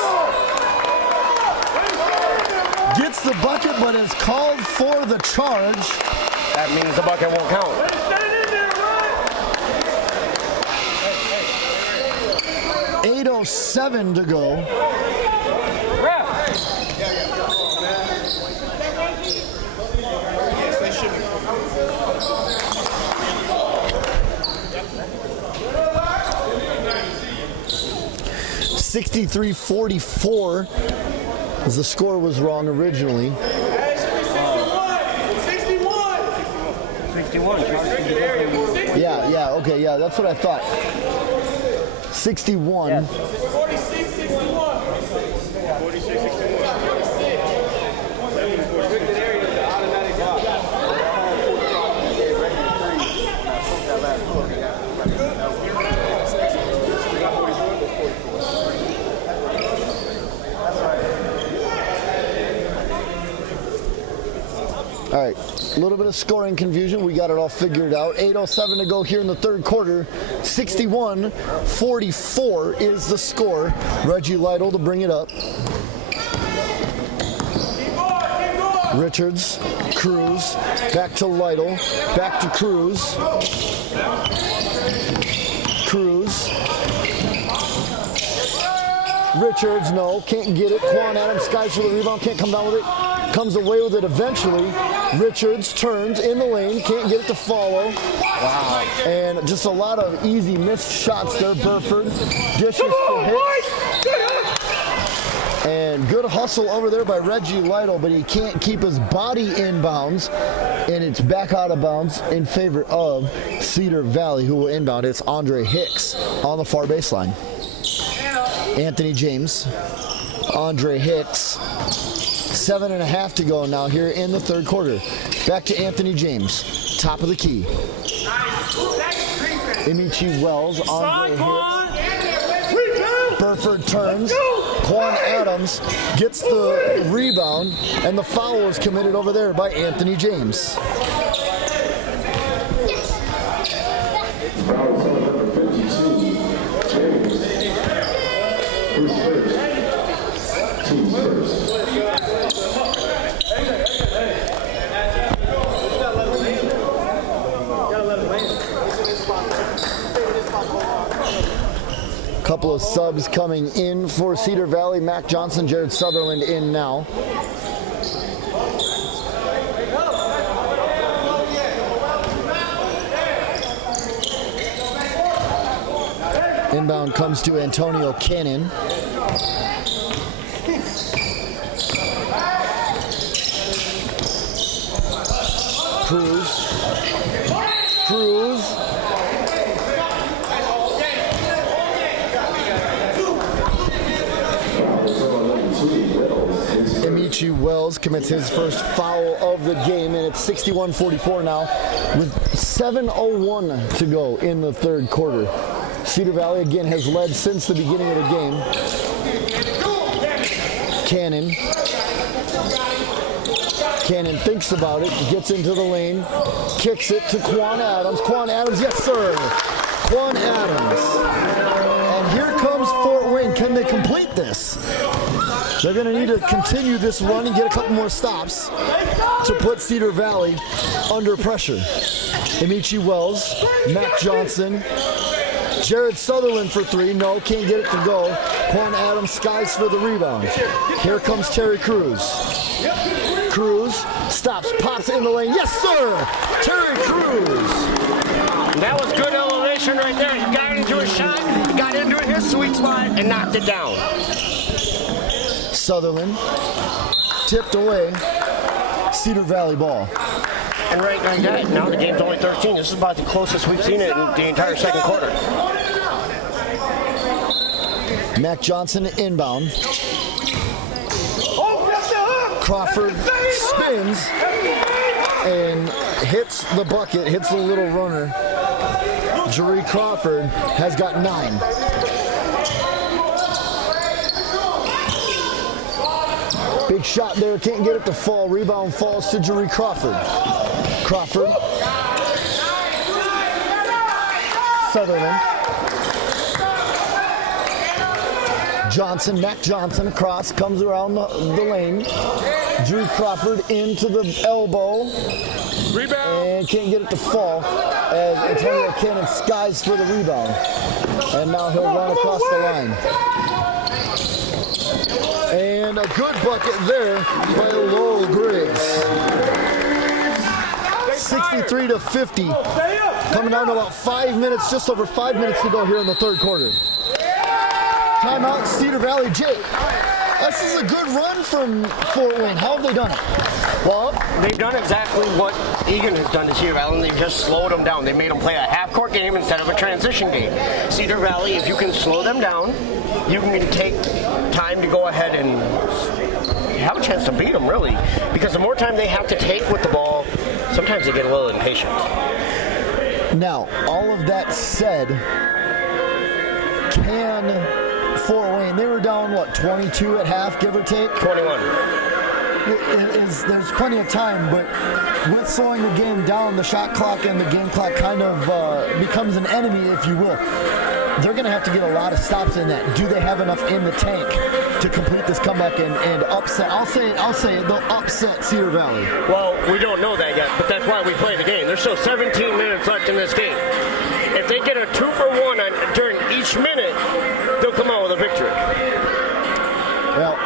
gets the bucket, but is called for the charge. That means the bucket won't count. 8:07 to go. 63-44, as the score was wrong originally. 61. Yeah, okay, yeah, that's what I thought. 61. Yes. All right, a little bit of scoring confusion. We got it all figured out. 8:07 to go here in the third quarter. 61-44 is the score. Reggie Lytle to bring it up. Richards, Cruz, back to Lytle, back to Cruz. Cruz. Richards, no, can't get it. Quan Adams skies for the rebound, can't come down with it. Comes away with it eventually. Richards turns in the lane, can't get it to follow. Wow. And just a lot of easy missed shots there. Burford dishes to Hicks. And good hustle over there by Reggie Lytle, but he can't keep his body in bounds. And it's back out of bounds in favor of Cedar Valley, who will inbound. It's Andre Hicks on the far baseline. Anthony James, Andre Hicks. 7.5 to go now here in the third quarter. Back to Anthony James, top of the key. Amici Wells, Andre Hicks. Burford turns. Quan Adams gets the rebound, and the foul is committed over there by Anthony James. Couple of subs coming in for Cedar Valley. Mac Johnson, Jared Sutherland in now. Inbound comes to Antonio Cannon. Cruz. Amici Wells commits his first foul of the game, and it's 61-44 now with 7:01 to go in the third quarter. Cedar Valley again has led since the beginning of the game. Cannon thinks about it, gets into the lane, kicks it to Quan Adams. Quan Adams, yes sir! Quan Adams. And here comes Fort Wayne. Can they complete this? They're going to need to continue this run and get a couple more stops to put Cedar Valley under pressure. Amici Wells, Mac Johnson, Jared Sutherland for three. No, can't get it to go. Quan Adams skies for the rebound. Here comes Terry Cruz. Cruz stops, pops in the lane. Yes, sir! Terry Cruz. That was good elevation right there. He got into a shot, got into his sweet spot, and knocked it down. Sutherland tipped away. Cedar Valley ball. And right now the game's only 13. This is about the closest we've seen it in the entire second quarter. Mac Johnson inbound. Crawford spins and hits the bucket, hits the little runner. Jeree Crawford has got 9. Big shot there, can't get it to fall. Rebound falls to Jeree Crawford. Sutherland. Mac Johnson across, comes around the lane. Drew Crawford into the elbow. Rebound. And can't get it to fall as Antonio Cannon skies for the rebound. And now he'll run across the line. And a good bucket there by Lowell Griggs. 63-50. Coming down to about 5 minutes, just over 5 minutes to go here in the third quarter. Timeout, Cedar Valley. Jake, this is a good run from Fort Wayne. How have they done it? Well, they've done exactly what Egan has done to Cedar Valley, and they've just slowed them down. They made them play a half-court game instead of a transition game. Cedar Valley, if you can slow them down, you can take time to go ahead and have a chance to beat them, really. Because the more time they have to take with the ball, sometimes they get a little impatient. Now, all of that said, can Fort Wayne, they were down, 22 at half, give or take? 21. There's plenty of time, but with slowing the game down, the shot clock and the game clock kind of becomes an enemy, if you will. They're going to have to get a lot of stops in that. Do they have enough in the tank to complete this comeback and upset? I'll say it, they'll upset Cedar Valley. Well, we don't know that yet, but that's why we play the game. There's still 17 minutes left in this game. If they get a 2-for-1 during each minute, they'll come out with a victory. Well,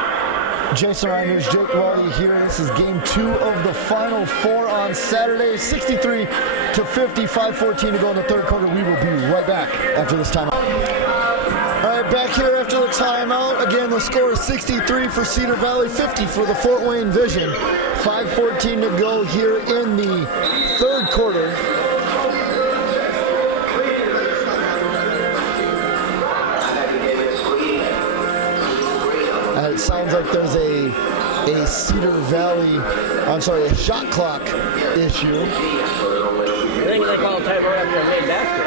Jason Reinders, Jake Raleigh here. This is game 2 of the Final Four on Saturday. 63-50, 5:14 to go in the third quarter. We will be right back after this timeout. All right, back here after the timeout. Again, the score is 63 for Cedar Valley, 50 for the Fort Wayne Vision. 5:14 to go here in the third quarter. It sounds like there's a Cedar Valley, a shot clock issue. I think they call timeout after a made basket.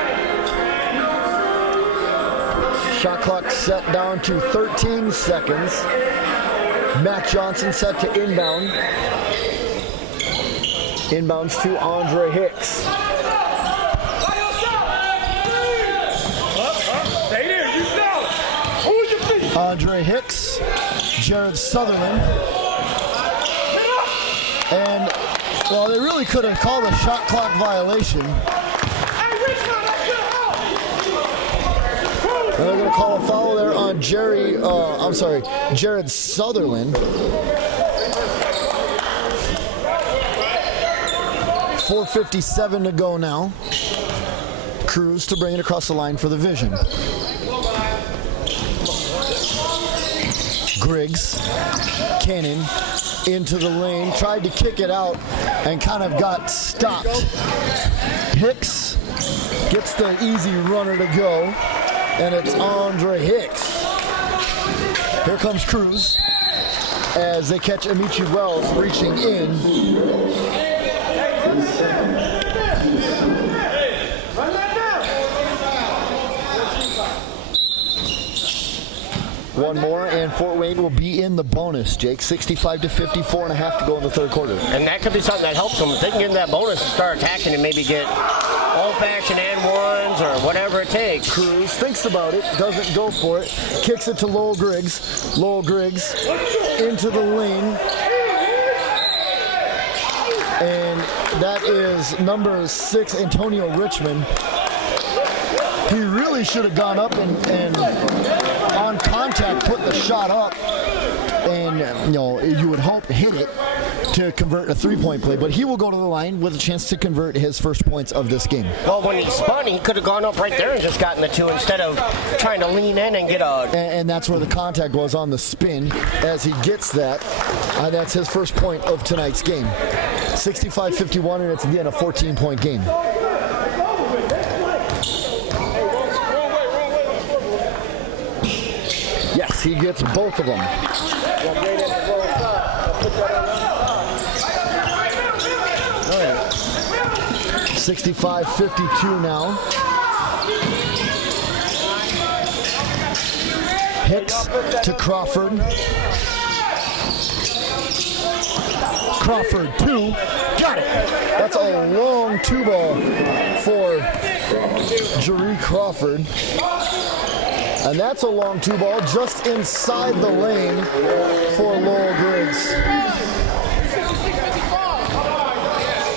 Shot clock set down to 13 seconds. Mac Johnson set to inbound. Inbounds to Andre Hicks. Andre Hicks, Jared Sutherland, and well, they really could have called a shot clock violation. And they're going to call a foul there on Jared Sutherland. 4:57 to go now. Cruz to bring it across the line for the Vision. Griggs, Cannon into the lane, tried to kick it out and kind of got stopped. Hicks gets the easy runner to go, and it's Andre Hicks. Here comes Cruz as they catch Amici Wells reaching in. One more, and Fort Wayne will be in the bonus, Jake. 65-54 and a half to go in the third quarter. And that could be something that helps them. If they can get that bonus and start attacking and maybe get old-fashioned and ones or whatever it takes. Cruz thinks about it, doesn't go for it, kicks it to Lowell Griggs. Lowell Griggs into the lane. And that is number 6, Antonio Richmond. He really should have gone up and on contact put the shot up, and you would hope hit it to convert a three-point play, but he will go to the line with a chance to convert his first points of this game. Well, when he spun, he could have gone up right there and just gotten the 2 instead of trying to lean in and get a... And that's where the contact was on the spin. As he gets that, that's his first point of tonight's game. 65-51, and it's again a 14-point game. Yes, he gets both of them. 65-52 now. Hicks to Crawford. Crawford, 2. Got it. That's a long 2-ball for Jaree Crawford. And that's a long 2-ball just inside the lane for Lowell Griggs.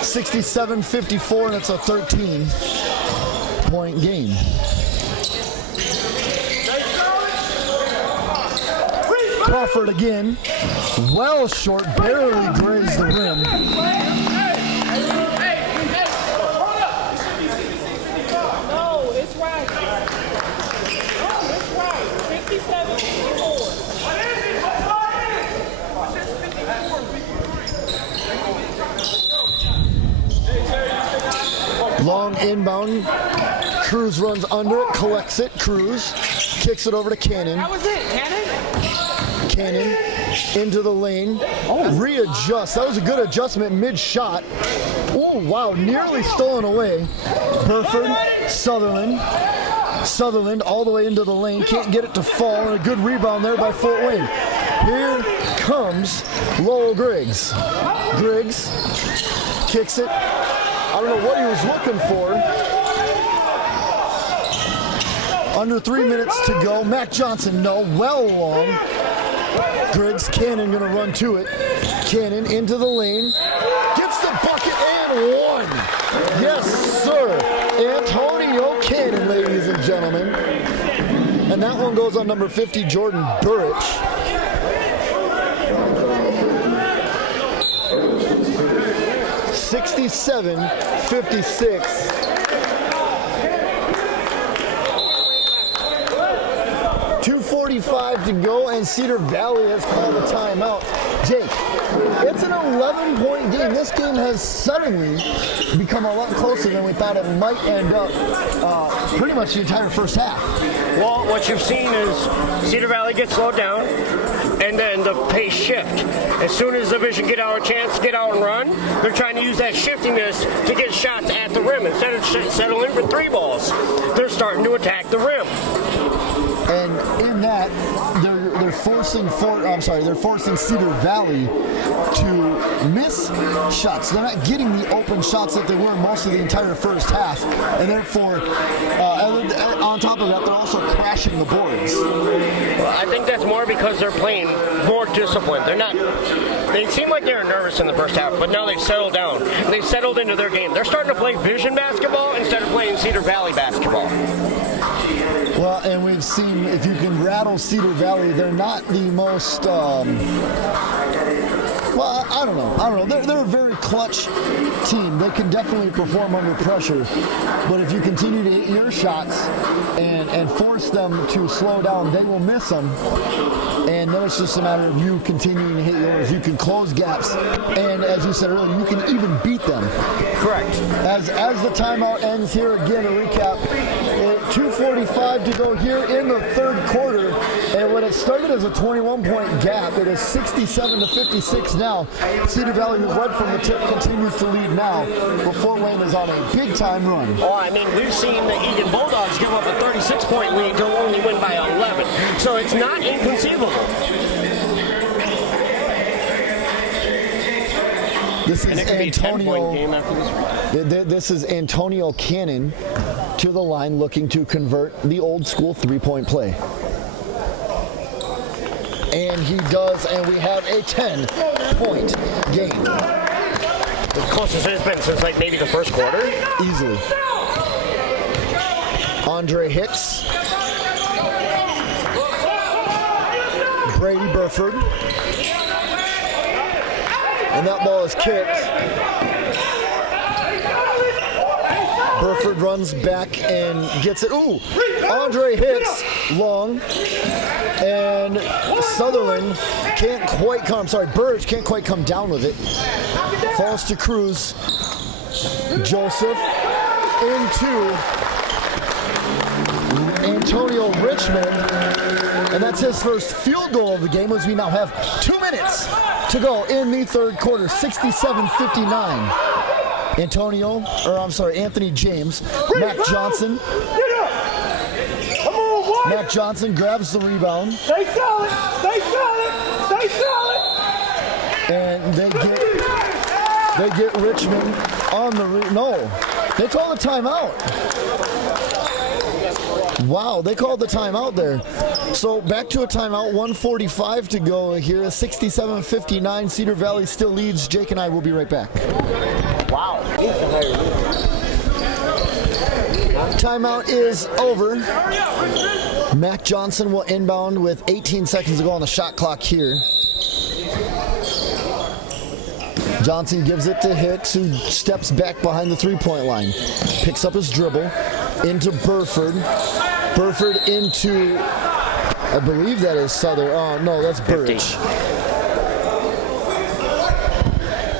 67-54, and it's a 13-point game. Crawford again, well short, barely grazed the rim. No, it's right. It's right. 67-54. Long inbound. Cruz runs under it, collects it. Cruz kicks it over to Cannon. How was it, Cannon? Cannon into the lane. Readjust. That was a good adjustment mid-shot. Oh, wow. Nearly stolen away. Burford, Sutherland. Sutherland all the way into the lane. Can't get it to fall. And a good rebound there by Fort Wayne. Here comes Lowell Griggs. Griggs kicks it. I don't know what he was looking for. Under 3 minutes to go. Mac Johnson, no. Well long. Griggs, Cannon going to run to it. Cannon into the lane. Gets the bucket and one. Yes, sir. Antonio Cannon, ladies and gentlemen. And that one goes on number 50, Jordan Burrich. (67-56). 2:45 to go, and Cedar Valley has called a timeout. Jake, it's an 11-point game. This game has suddenly become a lot closer than we thought it might end up pretty much the entire first half. Well, what you've seen is Cedar Valley get slowed down, and then the pace shift. As soon as the Vision get out a chance to get out and run, they're trying to use that shiftiness to get shots at the rim. Instead of settling for 3 balls, they're starting to attack the rim. And in that, they're forcing Cedar Valley to miss shots. They're not getting the open shots that they were most of the entire first half, and therefore, on top of that, they're also crashing the boards. Well, I think that's more because they're playing more disciplined. They seem like they were nervous in the first half, but now they've settled down. They've settled into their game. They're starting to play Vision basketball instead of playing Cedar Valley basketball. Well, and we've seen, if you can rattle Cedar Valley, they're not the most, well, I don't know. They're a very clutch team. They can definitely perform under pressure. But if you continue to hit your shots and force them to slow down, they will miss them. And then it's just a matter of you continuing to hit yours. You can close gaps. And as you said earlier, you can even beat them. Correct. As the timeout ends here, again, a recap. 2:45 to go here in the third quarter. And when it started as a 21-point gap, it is 67-56 now. Cedar Valley, who's led from the tip, continues to lead now. But Fort Wayne is on a big-time run. Oh, I mean, we've seen the Egan Bulldogs give up a 36-point lead to only win by 11. So it's not inconceivable. This is Antonio. Game after this. This is Antonio Cannon to the line, looking to convert the old school three-point play. And he does, and we have a 10-point game. The closest it's been since like maybe the first quarter. Easily. Andre Hicks. Brady Burford. And that ball is kicked. Burford runs back and gets it. Ooh! Andre Hicks, long. And Sutherland can't quite come, Burge can't quite come down with it. Falls to Cruz. Joseph into Antonio Richmond. And that's his first field goal of the game, as we now have 2 minutes to go in the third quarter. 67-59. Anthony James. Mac Johnson. Mac Johnson grabs the rebound. Stay solid. Stay solid. Stay solid. And they get Richmond on the no. They call a timeout. Wow, they called the timeout there. So back to a timeout, 1:45 to go here. 67-59. Cedar Valley still leads. Jake and I will be right back. Wow. Timeout is over. Mac Johnson will inbound with 18 seconds to go on the shot clock here. Johnson gives it to Hicks, who steps back behind the three-point line. Picks up his dribble into Burford. Burford into, I believe that is Southern. Oh, no, that's Burge.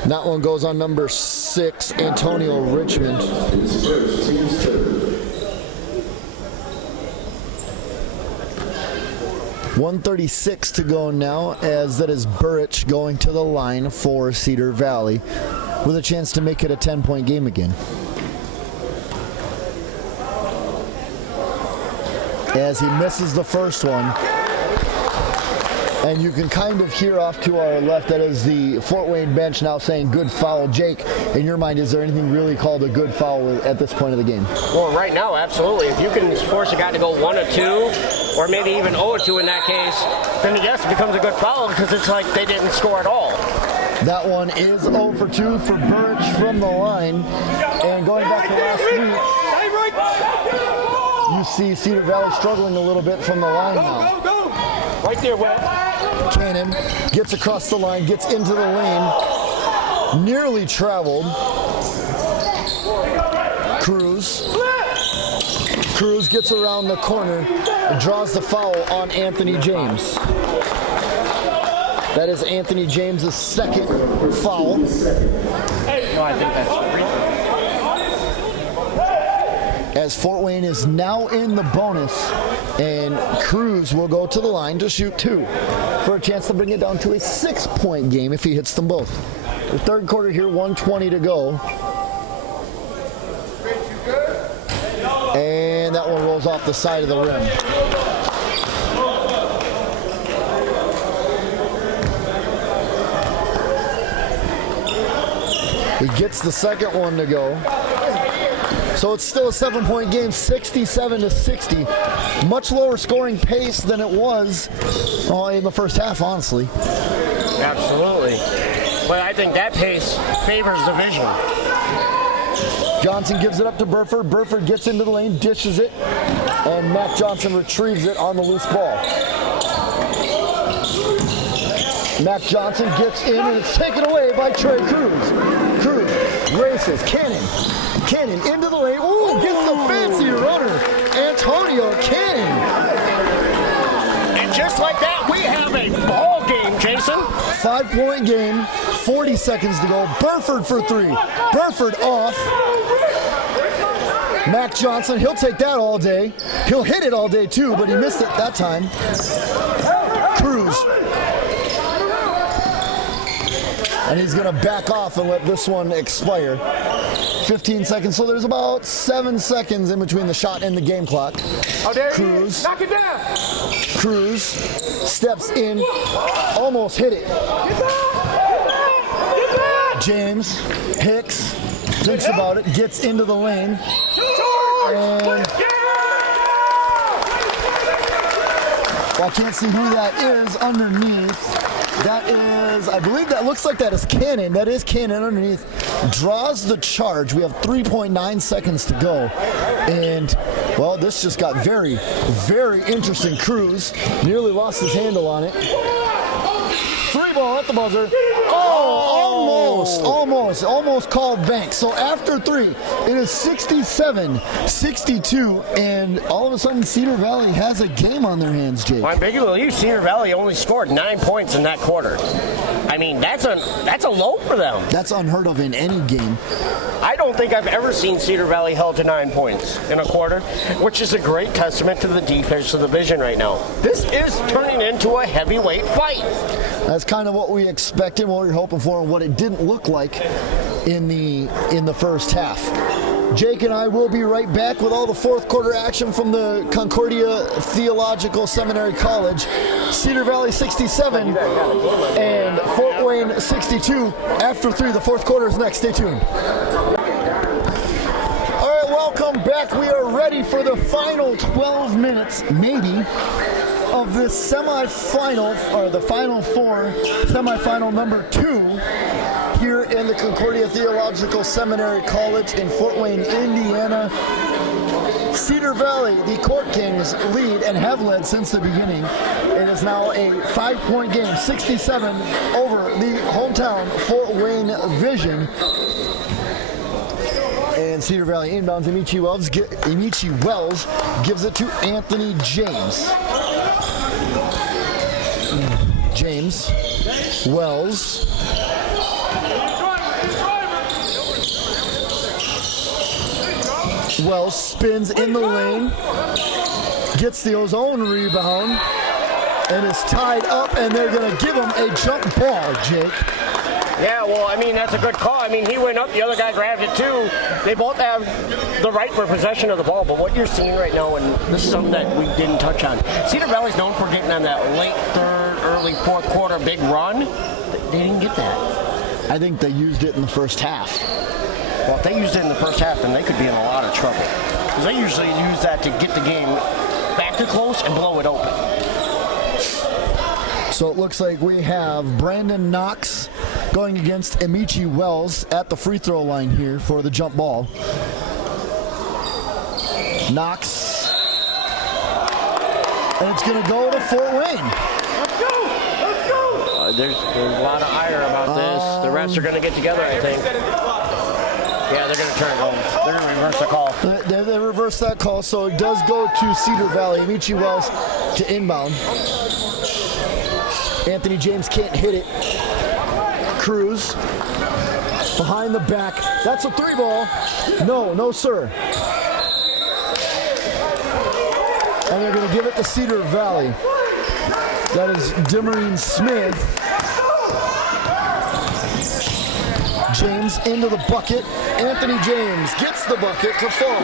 That one goes on number 6, Antonio Richmond. 1:36 to go now, as that is Burrich going to the line for Cedar Valley with a chance to make it a 10-point game again. As he misses the first one. And you can kind of hear off to our left, that is the Fort Wayne bench now saying good foul. Jake, in your mind, is there anything really called a good foul at this point of the game? Well, right now, absolutely. If you can force a guy to go 1 or 2, or maybe even 0 or 2 in that case, then yes, it becomes a good foul, because it's like they didn't score at all. That one is 0 for 2 for Burrich from the line. And going back to last week, you see Cedar Valley struggling a little bit from the line now. Right there, Webb. Cannon gets across the line, gets into the lane, nearly traveled. Cruz gets around the corner and draws the foul on Anthony James. That is Anthony James' second foul. No, I think that's free. As Fort Wayne is now in the bonus, and Cruz will go to the line to shoot 2 for a chance to bring it down to a 6-point game if he hits them both. The third quarter here, 1:20 to go. And that one rolls off the side of the rim. He gets the second one to go. So it's still a 7-point game, 67-60. Much lower scoring pace than it was in the first half, honestly. Absolutely. But I think that pace favors division. Johnson gives it up to Burford. Burford gets into the lane, dishes it, and Mac Johnson retrieves it on the loose ball. Mac Johnson gets in, and it's taken away by Trey Cruz. Cruz races. Cannon into the lane. Ooh, gets the fancy runner. Antonio Cannon. And just like that, we have a ball game, Jason. 5-point game, 40 seconds to go. Burford for three. Burford off. Mac Johnson, he'll take that all day. He'll hit it all day too, but he missed it that time. Cruz. And he's going to back off and let this one expire. 15 seconds, so there's about 7 seconds in between the shot and the game clock. Oh, there Cruz. Knock it down. Cruz steps in, almost hit it. Get back. James Hicks thinks about it, gets into the lane. And well, I can't see who that is underneath. That is, I believe that looks like that is Cannon. That is Cannon underneath. Draws the charge. We have 3.9 seconds to go. And, well, this just got very, very interesting. Cruz nearly lost his handle on it. Free ball at the buzzer. Almost called bank. So after three, it is 67-62, and all of a sudden Cedar Valley has a game on their hands, Jake. My big will you, Cedar Valley only scored 9 points in that quarter. I mean, that's a low for them. That's unheard of in any game. I don't think I've ever seen Cedar Valley held to 9 points in a quarter, which is a great testament to the defense of the division right now. This is turning into a heavyweight fight. That's kind of what we expected, what we were hoping for, and what it didn't look like in the first half. Jake and I will be right back with all the fourth quarter action from the Concordia Theological Seminary College. Cedar Valley 67 and Fort Wayne 62. After three, the fourth quarter is next. Stay tuned. All right, welcome back. We are ready for the final 12 minutes, maybe, of this semifinal, or the Final Four, semifinal number 2, here in the Concordia Theological Seminary College in Fort Wayne, Indiana. Cedar Valley, the Courtkings, lead and have led since the beginning. It is now a 5-point game, 67 over the hometown Fort Wayne Vision. And Cedar Valley inbounds. Amici Wells gives it to Anthony James. Wells. Wells spins in the lane, gets the own rebound, and is tied up, and they're going to give him a jump ball, Jake. Yeah, well, I mean, that's a good call. I mean, he went up, the other guy grabbed it too. They both have the right for possession of the ball, but what you're seeing right now, and this is something that we didn't touch on, Cedar Valley's known for getting on that late third, early fourth quarter big run. They didn't get that. I think they used it in the first half. Well, if they used it in the first half, then they could be in a lot of trouble. Because they usually use that to get the game back to close and blow it open. So it looks like we have Brandon Knox going against Amici Wells at the free throw line here for the jump ball. Knox. And it's going to go to Fort Wayne. Let's go. There's a lot of ire about this. The refs are going to get together, I think. Yeah, they're going to turn it home. They're going to reverse the call. They reverse that call, so it does go to Cedar Valley. Amici Wells to inbound. Anthony James can't hit it. Cruz behind the back. That's a three ball. No, sir. And they're going to give it to Cedar Valley. That is Demarine Smith. James into the bucket. Anthony James gets the bucket to fall.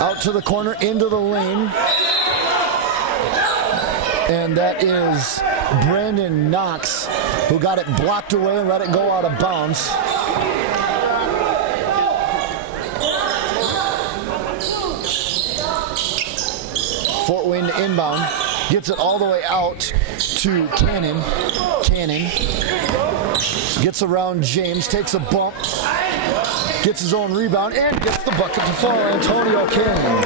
Out to the corner, into the lane. And that is Brandon Knox, who got it blocked away and let it go out of bounds. Fort Wayne to inbound. gets it all the way out to Cannon. Cannon gets around James, takes a bump, gets his own rebound, and gets the bucket to fall. Antonio Cannon.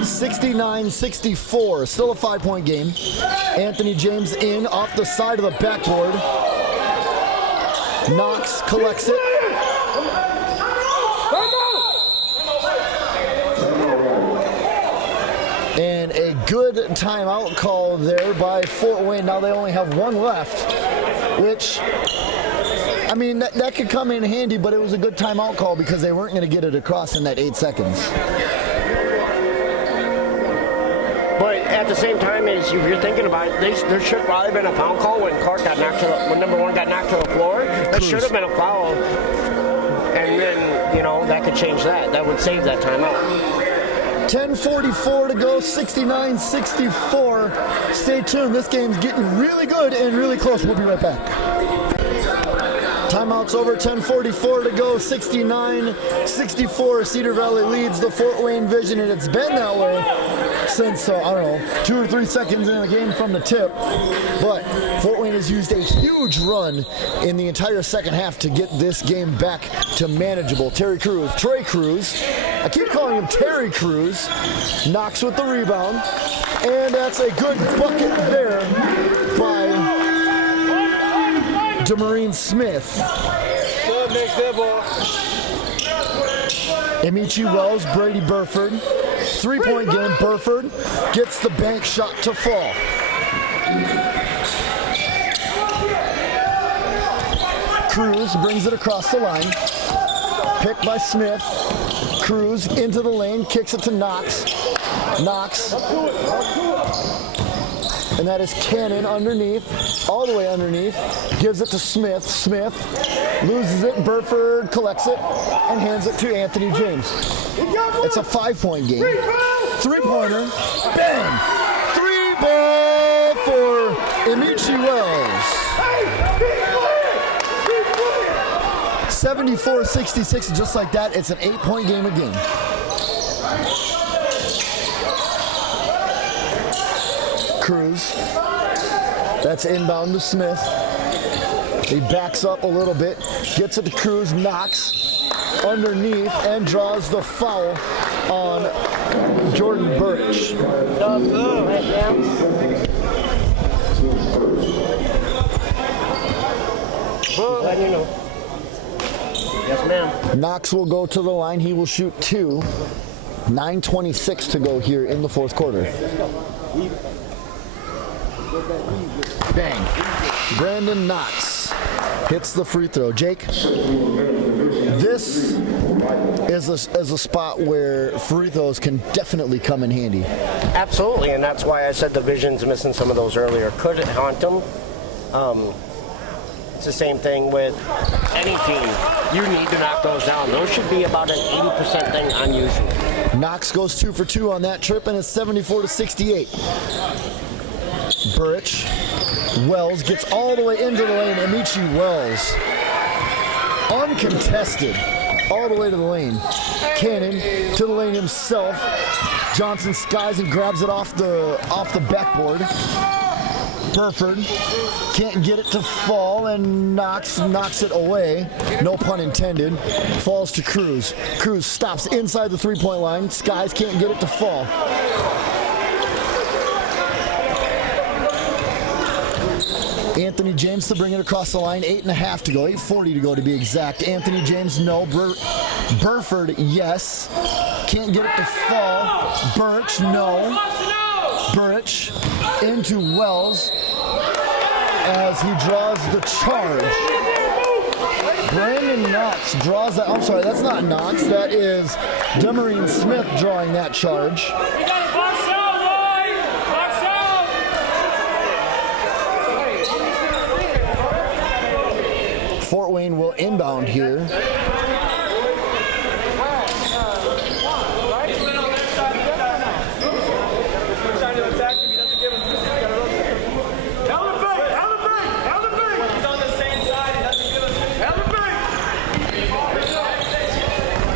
69-64, still a 5-point game. Anthony James in off the side of the backboard. Knox collects it. And a good timeout call there by Fort Wayne. Now they only have one left, which, I mean, that could come in handy, but it was a good timeout call because they weren't going to get it across in that 8 seconds. But at the same time, as you're thinking about it, there should probably have been a foul call when Clark got knocked when number 1 got knocked to the floor. That should have been a foul. And then, you know, that could change that. That would save that timeout. 10:44 to go, 69-64. Stay tuned. This game's getting really good and really close. We'll be right back. Timeout's over, 10:44 to go, 69-64. Cedar Valley leads the Fort Wayne Vision, and it's been that way since, I don't know, 2 or 3 seconds in the game from the tip. But Fort Wayne has used a huge run in the entire second half to get this game back to manageable. Trey Cruz, I keep calling him Terry Cruz, knocks with the rebound, and that's a good bucket there by Demarine Smith. Good, next dead ball. Amici Wells, Brady Burford. 3-point game. Burford gets the bank shot to fall. Cruz brings it across the line. Picked by Smith. Cruz into the lane, kicks it to Knox. Knox. And that is Cannon underneath, all the way underneath. Gives it to Smith. Smith loses it. Burford collects it and hands it to Anthony James. It's a 5-point game. 3-pointer. Bang! 3-ball for Amici Wells. 74-66, just like that. It's an 8-point game again. Cruz. That's inbound to Smith. He backs up a little bit, gets it to Cruz, knocks underneath, and draws the foul on Jordan Birch. Yes, ma'am. Knox will go to the line. He will shoot 2. 9:26 to go here in the fourth quarter. Bang. Brandon Knox hits the free throw. Jake, this is a spot where free throws can definitely come in handy. Absolutely, and that's why I said the Vision's missing some of those earlier. Could it haunt them? It's the same thing with any team. You need to knock those down. Those should be about an 80% thing unusual. Knox goes 2 for 2 on that trip, and it's 74-68. Birch. Wells gets all the way into the lane. Amici Wells, uncontested, all the way to the lane. Cannon to the lane himself. Johnson skies and grabs it off the backboard. Burford can't get it to fall, and knocks it away. No pun intended. Falls to Cruz. Cruz stops inside the 3-point line. Skies can't get it to fall. Anthony James to bring it across the line. 8.5 to go. 8:40 to go to be exact. Anthony James, no. Burford, yes. Can't get it to fall. Birch, no. Birch into Wells as he draws the charge. Brandon Knox draws that. I'm sorry, that's not Knox. That is Demarine Smith drawing that charge. Fort Wayne will inbound here.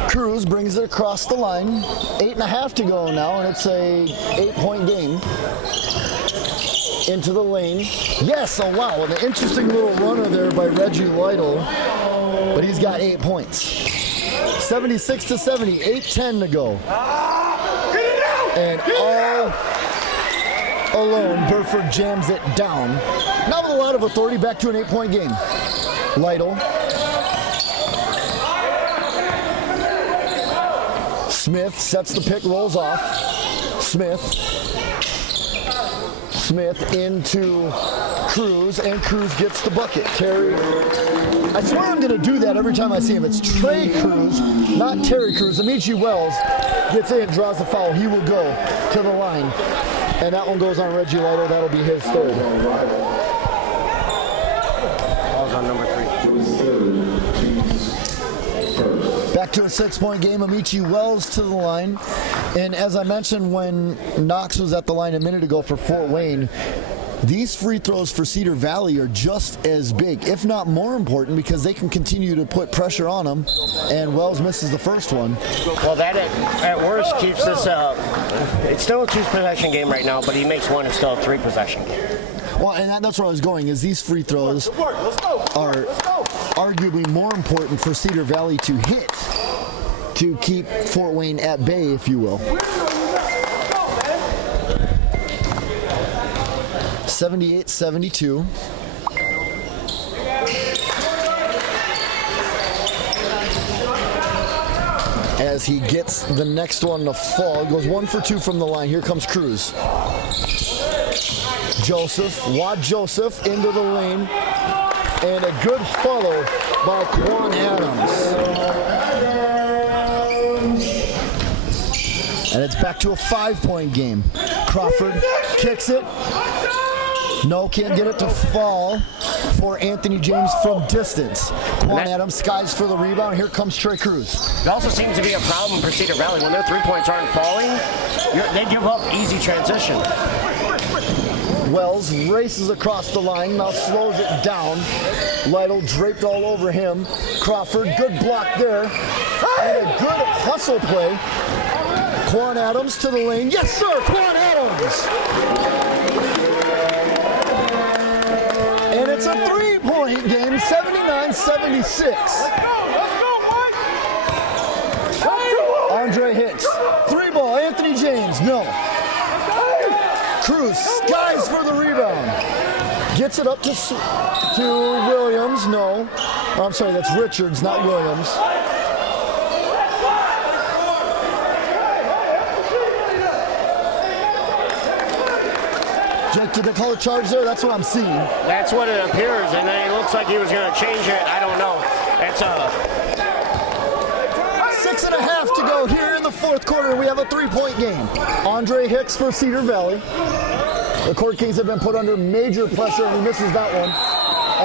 Cruz Cruz brings it across the line. 8.5 to go now, and it's a 8-point game. Into the lane. Yes, oh wow, an interesting little runner there by Reggie Lytle, but he's got 8 points. 76-70, 8:10 to go. And all alone, Burford jams it down. Not with a lot of authority, back to an 8-point game. Lytle. Smith sets the pick, rolls off. Smith into Cruz, and Cruz gets the bucket. Terry, I swear I'm going to do that every time I see him. It's Trey Cruz, not Terry Cruz. Amici Wells gets in, draws the foul. He will go to the line. And that one goes on Reggie Lytle. That'll be his third. Ball's on number 3. Back to a 6-point game. Amici Wells to the line. And as I mentioned when Knox was at the line a minute ago for Fort Wayne, these free throws for Cedar Valley are just as big, if not more important, because they can continue to put pressure on them, and Wells misses the first one. Well, that at worst keeps this, it's still a 2-possession game right now, but he makes one, it's still a 3-possession game. Well, and that's where I was going, is these free throws are arguably more important for Cedar Valley to hit to keep Fort Wayne at bay, if you will. 78-72. As he gets the next one to fall, goes 1 for 2 from the line. Here comes Cruz. Wad Joseph into the lane, and a good follow by Quan Adams. And it's back to a 5-point game. Crawford kicks it. No, can't get it to fall for Anthony James from distance. Quan Adams skies for the rebound. Here comes Trey Cruz. It also seems to be a problem for Cedar Valley. When their 3 points aren't falling, they give up easy transition. Wells races across the line, now slows it down. Lytle draped all over him. Crawford, good block there. And a good hustle play. Quan Adams to the lane. Yes, sir, Quan Adams! And it's a 3-point game, 79-76. Andre Hicks. 3-ball, Anthony James, no. Cruz skies for the rebound. Gets it up to Williams, no. Oh, I'm sorry, that's Richards, not Williams. Jake, did they call a charge there? That's what I'm seeing. That's what it appears, and then it looks like he was going to change it. I don't know. It's 6.5 to go here in the fourth quarter. We have a 3-point game. Andre Hicks for Cedar Valley. The Courtkings have been put under major pressure, and he misses that one.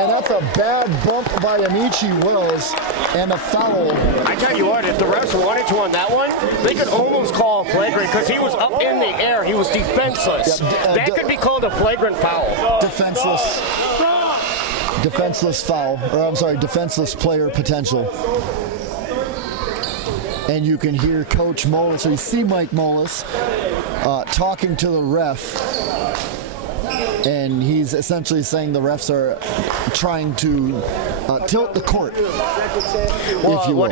And that's a bad bump by Amici Wells, and a foul. I tell you what, if the refs wanted to on that one, they could almost call a flagrant because he was up in the air. He was defenseless. That could be called a flagrant foul. Defenseless foul, or I'm sorry, defenseless player potential. And you can hear Coach Mullis, or you see Mike Mullis, talking to the ref. And he's essentially saying the refs are trying to tilt the court. Well, what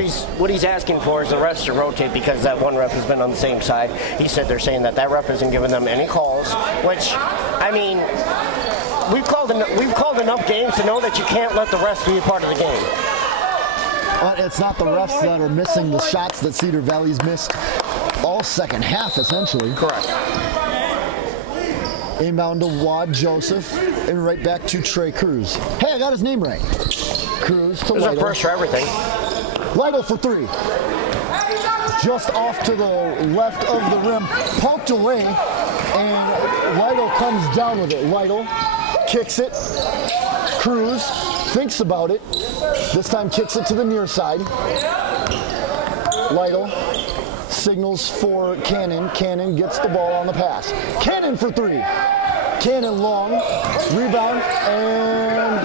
he's asking for is the refs to rotate because that one ref has been on the same side. He said they're saying that ref isn't giving them any calls, which, I mean, we've called enough games to know that you can't let the refs be a part of the game. It's not the refs that are missing the shots that Cedar Valley's missed all second half, essentially. Correct. Inbound to Wad Joseph, and right back to Trey Cruz. Hey, I got his name right. Cruz to Lytle. This is a first for everything. Lytle for 3. Just off to the left of the rim, poked away, and Lytle comes down with it. Lytle kicks it. Cruz thinks about it. This time kicks it to the near side. Lytle signals for Cannon. Cannon gets the ball on the pass. Cannon for 3. Cannon long. Rebound. And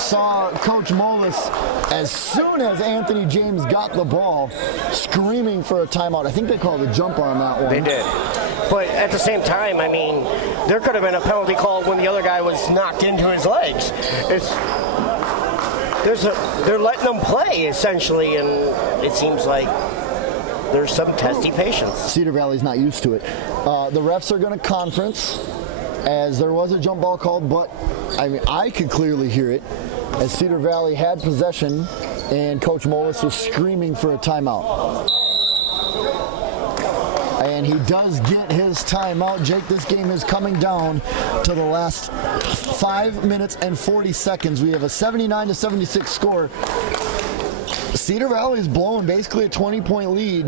saw Coach Molis, as soon as Anthony James got the ball, screaming for a timeout. I think they called a jump on that one. They did. But at the same time, I mean, there could have been a penalty called when the other guy was knocked into his legs. They're letting them play, essentially, and it seems like there's some testy patience. Cedar Valley's not used to it. The refs are going to conference, as there was a jump ball called, but I mean, I could clearly hear it as Cedar Valley had possession and Coach Molis was screaming for a timeout. And he does get his timeout. Jake, this game is coming down to the last 5 minutes and 40 seconds. We have a 79-76 score. Cedar Valley is blowing basically a 20-point lead.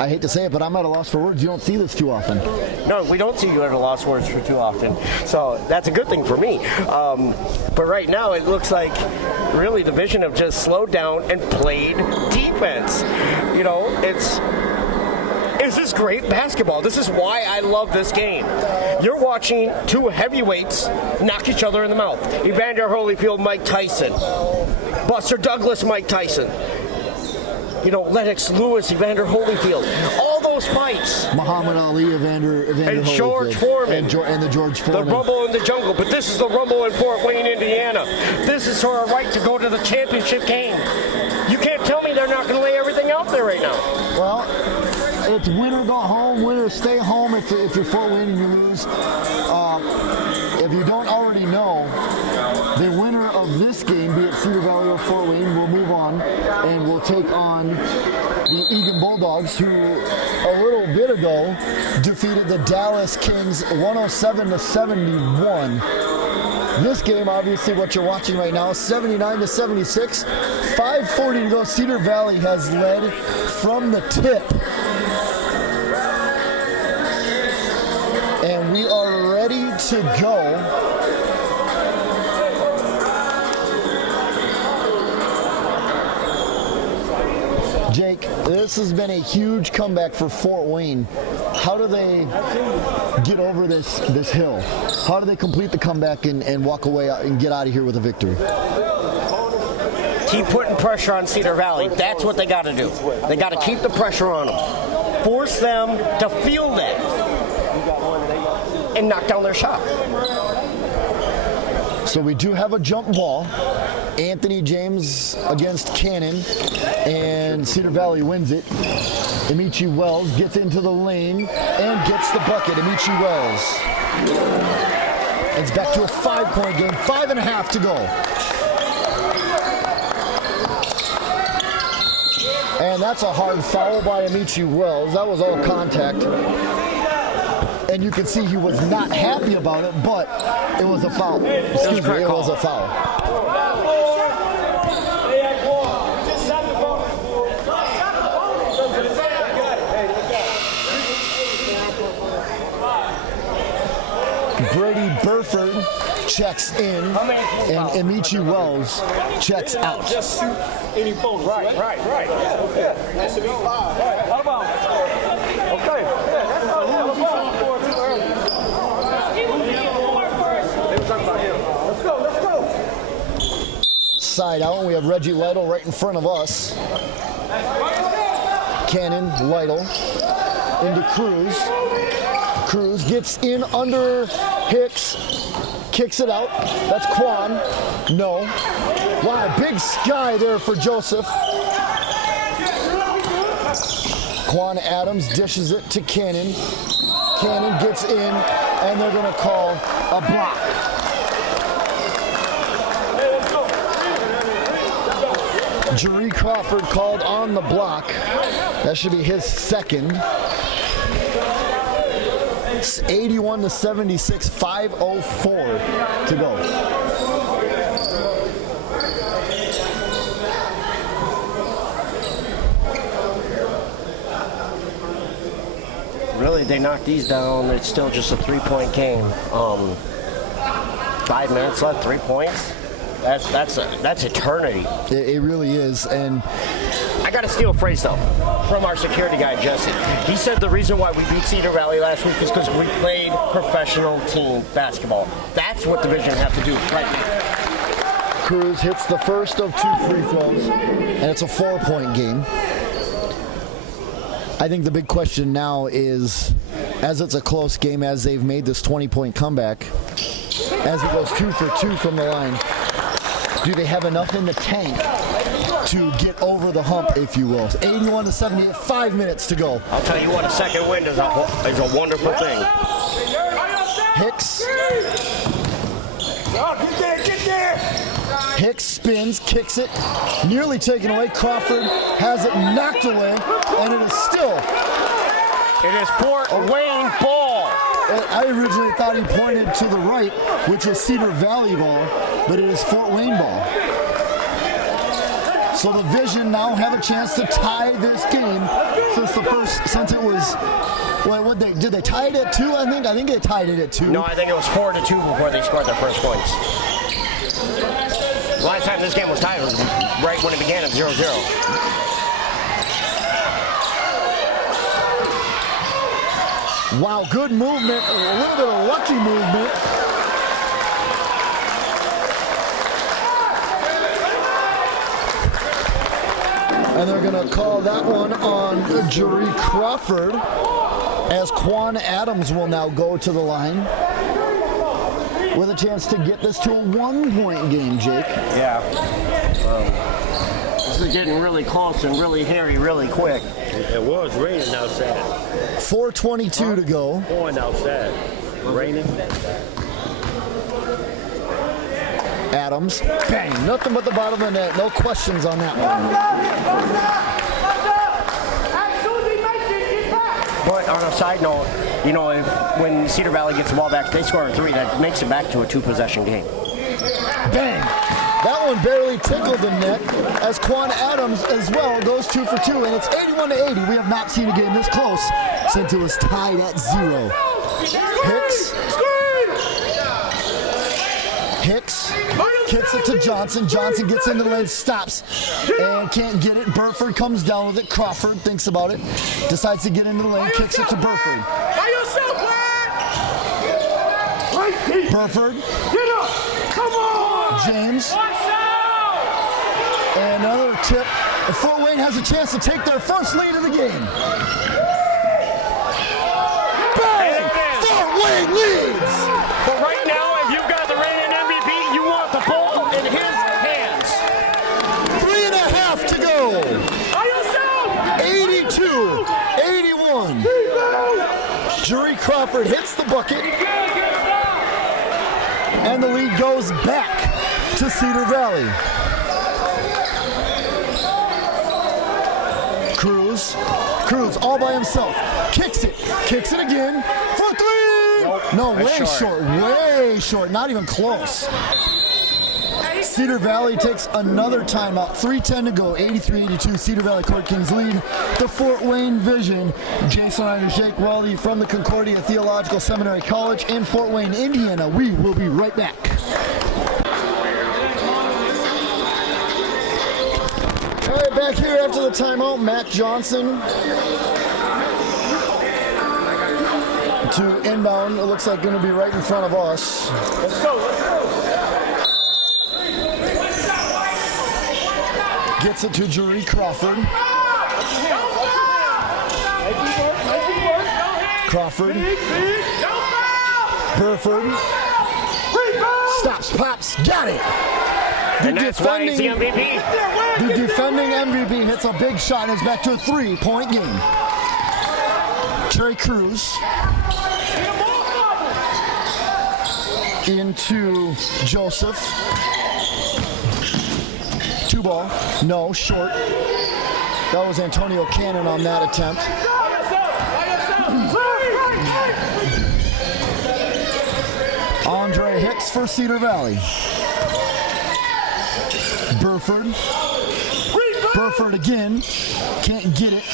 I hate to say it, but I'm at a loss for words. You don't see this too often. No, we don't see you at a loss for words for too often. So that's a good thing for me. But right now it looks like really the Vision have just slowed down and played defense. You know, it's just great basketball. This is why I love this game. You're watching two heavyweights knock each other in the mouth. Evander Holyfield, Mike Tyson. Buster Douglas, Mike Tyson. You know, Lennox Lewis, Evander Holyfield. All those fights. Muhammad Ali, Evander and Holyfield. George Foreman. And the George Foreman. The Rumble in the Jungle. But this is the Rumble in Fort Wayne, Indiana. This is our right to go to the championship game. You can't tell me they're not going to lay everything out there right now. Well, it's win or go home, win or stay home if you're Fort Wayne and you lose. If you don't already know, the winner of this game, be it Cedar Valley or Fort Wayne, will move on and will take on the Egan Bulldogs, who a little bit ago defeated the Dallas Kings 107-71. This game, obviously, what you're watching right now, 79-76, 5:40 to go. Cedar Valley has led from the tip. And we are ready to go. Jake, this has been a huge comeback for Fort Wayne. How do they get over this hill? How do they complete the comeback and walk away and get out of here with a victory? Keep putting pressure on Cedar Valley. That's what they got to do. They got to keep the pressure on them. Force them to feel that and knock down their shot. So we do have a jump ball. Anthony James against Cannon, and Cedar Valley wins it. Amici Wells gets into the lane and gets the bucket. Amici Wells. It's back to a 5-point game, 5.5 to go. And that's a hard foul by Amici Wells. That was all contact. And you can see he was not happy about it, but it was a foul. Excuse me, it was a foul. Brady Burford checks in, and Amici Wells checks out. Just shoot any bonus. Right. Yeah. That should be 5. Right. How about? Okay. Yeah, that's all. Let's go. Side out, we have Reggie Lytle right in front of us. Cannon, Lytle, into Cruz. Cruz gets in under Hicks, kicks it out. That's Quan. No. Wow, big sky there for Joseph. Quan Adams dishes it to Cannon. Cannon gets in, and they're going to call a block. Jerry Crawford called on the block. That should be his second. It's 81-76, 5:04 to go. Really, they knocked these down. It's still just a 3-point game. 5 minutes left, 3 points. That's eternity. It really is. And I got to steal a phrase, though, from our security guy, Jesse. He said the reason why we beat Cedar Valley last week is because we played professional team basketball. That's what Division have to do right now. Cruz hits the first of 2 free throws, and it's a 4-point game. I think the big question now is, as it's a close game, as they've made this 20-point comeback, as it goes 2 for 2 from the line, do they have enough in the tank to get over the hump, if you will? 81-78, 5 minutes to go. I'll tell you what, a second wind is a wonderful thing. Hicks. Get there! Hicks spins, kicks it, nearly taken away. Crawford has it knocked away, and it is still. It is Fort Wayne ball. I originally thought he pointed to the right, which is Cedar Valley ball, but it is Fort Wayne ball. So the Vision now have a chance to tie this game since it was. Well, did they tie it at 2? I think they tied it at 2. No, I think it was 4-2 before they scored their first points. The last time this game was tied was right when it began at 0-0. Wow, good movement, a little bit of lucky movement. And they're going to call that one on Jerry Crawford, as Quan Adams will now go to the line with a chance to get this to a 1-point game, Jake. Yeah. This is getting really close and really hairy really quick. It was raining outside. 4:22 to go. Pouring outside. Raining. Adams, bang, nothing but the bottom of the net. No questions on that one. But on a side note, you know, when Cedar Valley gets the ball back, they score a 3. That makes it back to a 2-possession game. Bang! That one barely tickled the net, as Quan Adams as well goes 2 for 2, and it's 81-80. We have not seen a game this close since it was tied at 0. Hicks kicks it to Johnson. Johnson gets into the lane, stops, and can't get it. Burford comes down with it. Crawford thinks about it, decides to get into the lane, kicks it to Burford. Burford. Get up! Come on! James. And another tip. Fort Wayne has a chance to take their first lead of the game. Bang! Fort Wayne leads! But right now, if you've got the reigning MVP, you want the ball in his hands. 3.5 to go. 82-81. Jerry Crawford hits the bucket. And the lead goes back to Cedar Valley. Cruz all by himself. Kicks it again for 3. No, way short, not even close. Cedar Valley takes another timeout. 3:10 to go, 83-82. Cedar Valley Courtkings lead the Fort Wayne Vision. Jason Ryder, Jake Weldy from the Concordia Theological Seminary College in Fort Wayne, Indiana. We will be right back. All right, back here after the timeout, Matt Johnson to inbound. It looks like going to be right in front of us. Let's go. Gets it to Jerry Crawford. Crawford. Burford. Stops, pops, got it. And that's why he's the MVP. The defending MVP hits a big shot and it's back to a 3-point game. Trey Cruz into Joseph. 2 ball. No, short. That was Antonio Cannon on that attempt. Andre Hicks for Cedar Valley. Burford again. Can't get it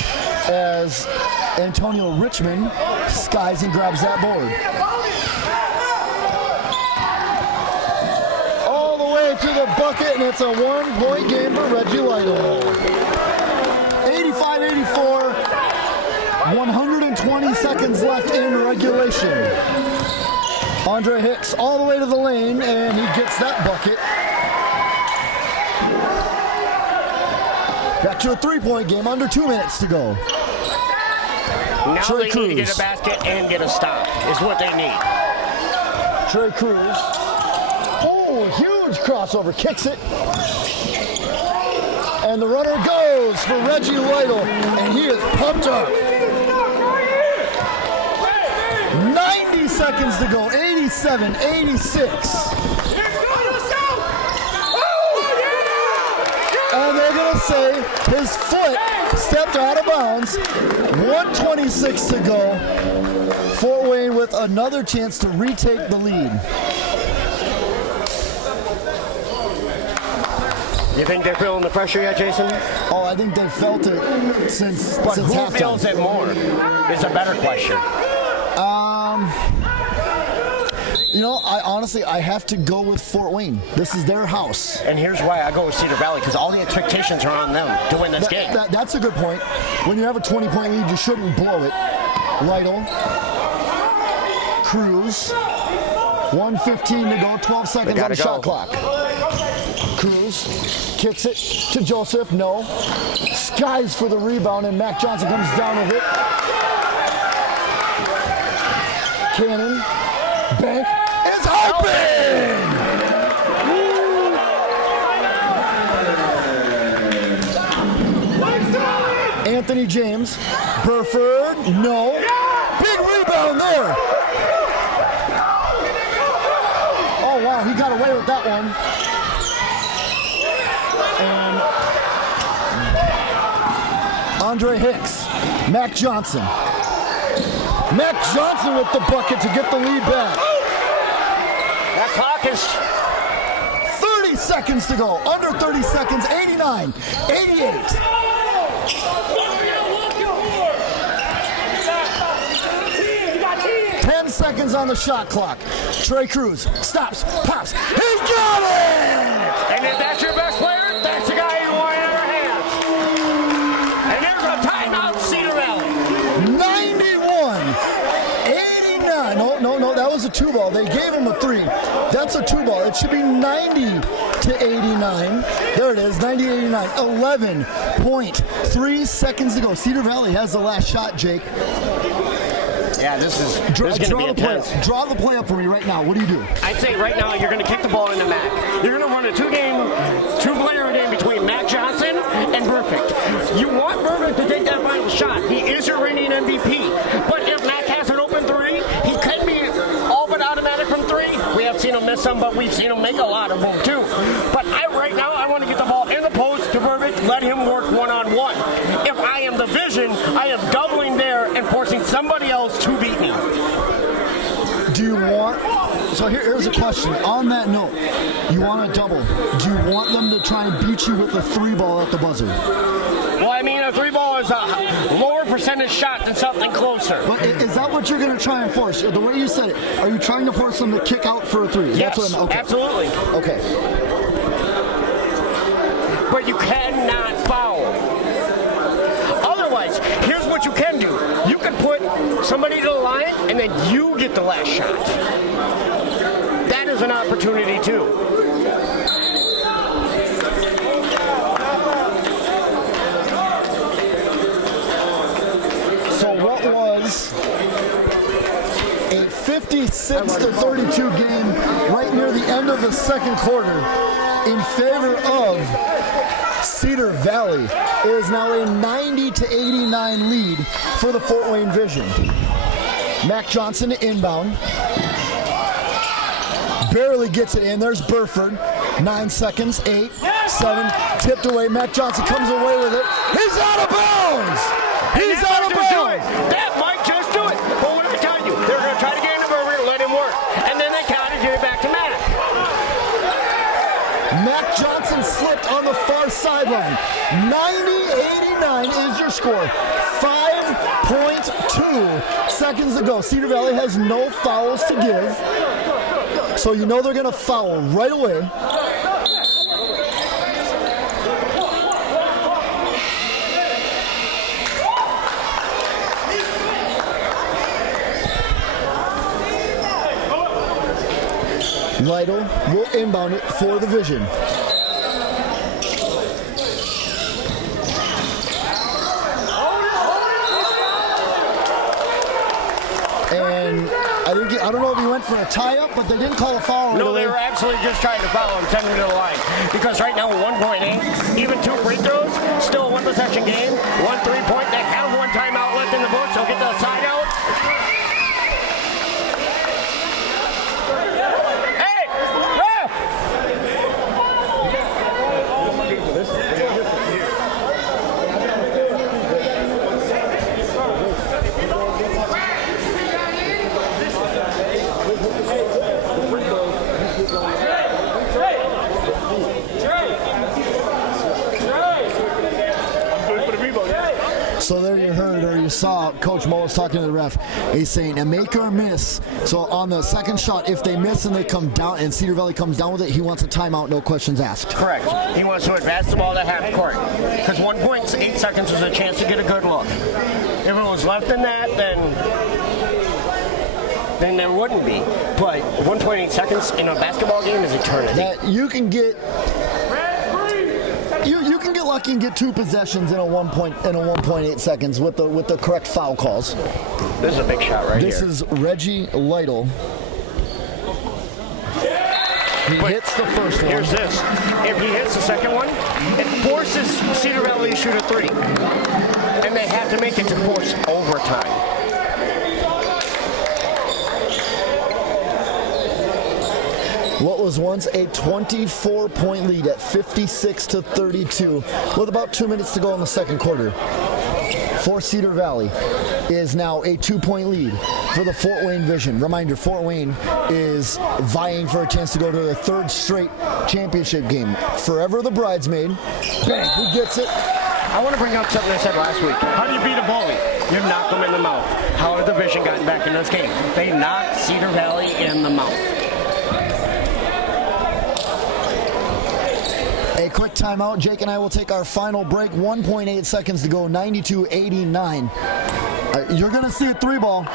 as Antonio Richmond skies and grabs that board. All the way way to the bucket, and it's a 1-point game for Reggie Lytle. 85-84, 120 seconds left in regulation. Andre Hicks all the way to the lane, and he gets that bucket. Back to a 3-point game, under 2 minutes to go. Now Trey they need to get a basket and get a stop, is what they need. Trey Cruz. Oh, huge crossover, kicks it. And the runner goes for Reggie Lytle, and he is pumped up. 90 seconds to go, 87-86. And they're going to say his foot stepped out of bounds. 1:26 to go. Fort Wayne with another chance to retake the lead. You think they're feeling the pressure yet, Jason? Oh, I think they felt it since But who halftime. feels it more is a better question. You know, I have to go with Fort Wayne. This is their house. And here's why I go with Cedar Valley, because all the expectations are on them to win this game. That's a good point. When you have a 20-point lead, you shouldn't blow it. Lytle. Cruz. 1:15 to go, 12 seconds on the shot clock. Cruz kicks it to Joseph. No. Skies for the rebound, and Mac Johnson comes down with it. Cannon. Bank is open! Anthony James. Burford. No. Big rebound there. Oh, wow. He got away with that one. And Andre Hicks. Mac Johnson. Mac Johnson with the bucket to get the lead back. That clock is 30 seconds to go. Under 30 seconds. 89, 88. Seconds on the shot clock. Trey Cruz stops, pops. He got it! And if that's your best player, that's the guy you want in our hands. And there's a timeout, Cedar Valley. 91-89. No, that was a 2-ball. They gave him a 3. That's a 2-ball. It should be 90-89. There it is, 90-89. 11.3 seconds to go. Cedar Valley has the last shot, Jake. Yeah, this is going to be intense. Draw the play up for me right now. What do you do? I'd say right now you're going to kick the ball into Mac. You're going to run a two-player game between Mac Johnson and Burfict. You want Burfict to take that final shot. He is your reigning MVP. But if Mac has an open 3, he can be all but automatic from 3. We have seen him miss some, but we've seen him make a lot of them too. But right now I want to get the ball in the post to Burfict, let him work one-on-one. If I am the vision, I am doubling there and forcing somebody else to beat me. Do you want... So here's a question. On that note, you want a double. Do you want them to try and beat you with a 3-ball at the buzzer? Well, I mean, a 3-ball is a lower percentage shot than something closer. But is that what you're going to try and force? The way you said it, are you trying to force them to kick out for a 3? Yes, That's what okay. Absolutely. Okay. But you cannot foul. Otherwise, here's what you can do. You can put somebody to the line, and then you get the last shot. That is an opportunity, too. So what was a 56-32 game right near the end of the second quarter in favor of Cedar Valley is now a 90-89 lead for the Fort Wayne Vision. Mac Johnson inbound. Barely gets it in. There's Burford. 9 seconds. 8, 7. Tipped away. Mac Johnson comes away with it. He's out of bounds! He's out of bounds! That might just do it. But what did I tell you? They're going to try to get into Burford and let him work. And then they got to get it back to Mac. Mac Johnson slipped on the far sideline. 90-89 is your score. 5.2 seconds to go. Cedar Valley has no fouls to give. So you know they're going to foul right away. Lytle will inbound it for the Vision. And I don't know if he went for a tie-up, but they didn't call a foul. No, they were absolutely just trying to foul him, send him to the line. Because right now, 1 point in, even 2 free throws, still a 1 possession game, 1 3-point. They have 1 timeout left in the books. They'll get the side out. Hey, ref! So there you heard, or you saw Coach Mullis talking to the ref. He's saying a make or miss. So on the second shot, if they miss and they come down, and Cedar Valley comes down with it, he wants a timeout, no questions asked. Correct. He wants to advance the ball to half court. Because 1.8 seconds is a chance to get a good look. If it was less than that, then there wouldn't be. But 1.8 seconds in a basketball game is eternity. That you can get. You can get lucky and get 2 possessions in a 1.8 seconds with the correct foul calls. This is a big shot right here. This is Reggie Lytle. He hits the first one. Here's this. If he hits the second one, it forces Cedar Valley to shoot a 3. And they have to make it to force overtime. What was once a 24-point lead at 56-32 with about 2 minutes to go in the second quarter for Cedar Valley is now a 2-point lead for the Fort Wayne Vision. Reminder, Fort Wayne is vying for a chance to go to their 3rd straight championship game. Forever the bridesmaid. Bang, who gets it? I want to bring up something I said last week. How do you beat a bully? You knock them in the mouth. How have the Vision gotten back in this game? They knocked Cedar Valley in the mouth. A quick timeout. Jake and I will take our final break. 1.8 seconds to go, 92-89. You're going to see a 3-ball.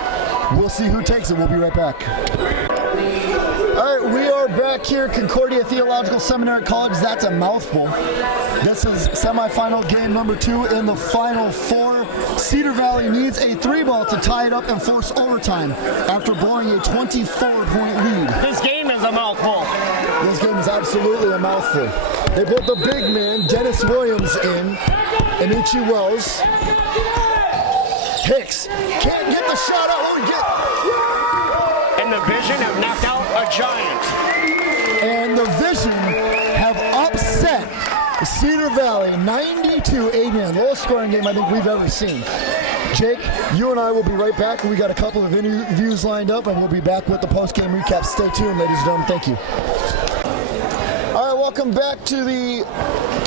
We'll see who takes it. We'll be right back. All right, we are back here, Concordia Theological Seminary College. That's a mouthful. This is semifinal game number 2 in the Final Four. Cedar Valley needs a 3-ball to tie it up and force overtime after blowing a 24-point lead. This game is a mouthful. This game is absolutely a mouthful. They put the big man, Dennis Williams, in. Amici Wells. Hicks can't get the shot out. And the Vision have knocked out a giant. And the Vision have upset Cedar Valley 92-89. Lowest scoring game I think we've ever seen. Jake, you and I will be right back. We got a couple of interviews lined up, and we'll be back with the post-game recap. Stay tuned, ladies and gentlemen. Thank you. All right, welcome back to the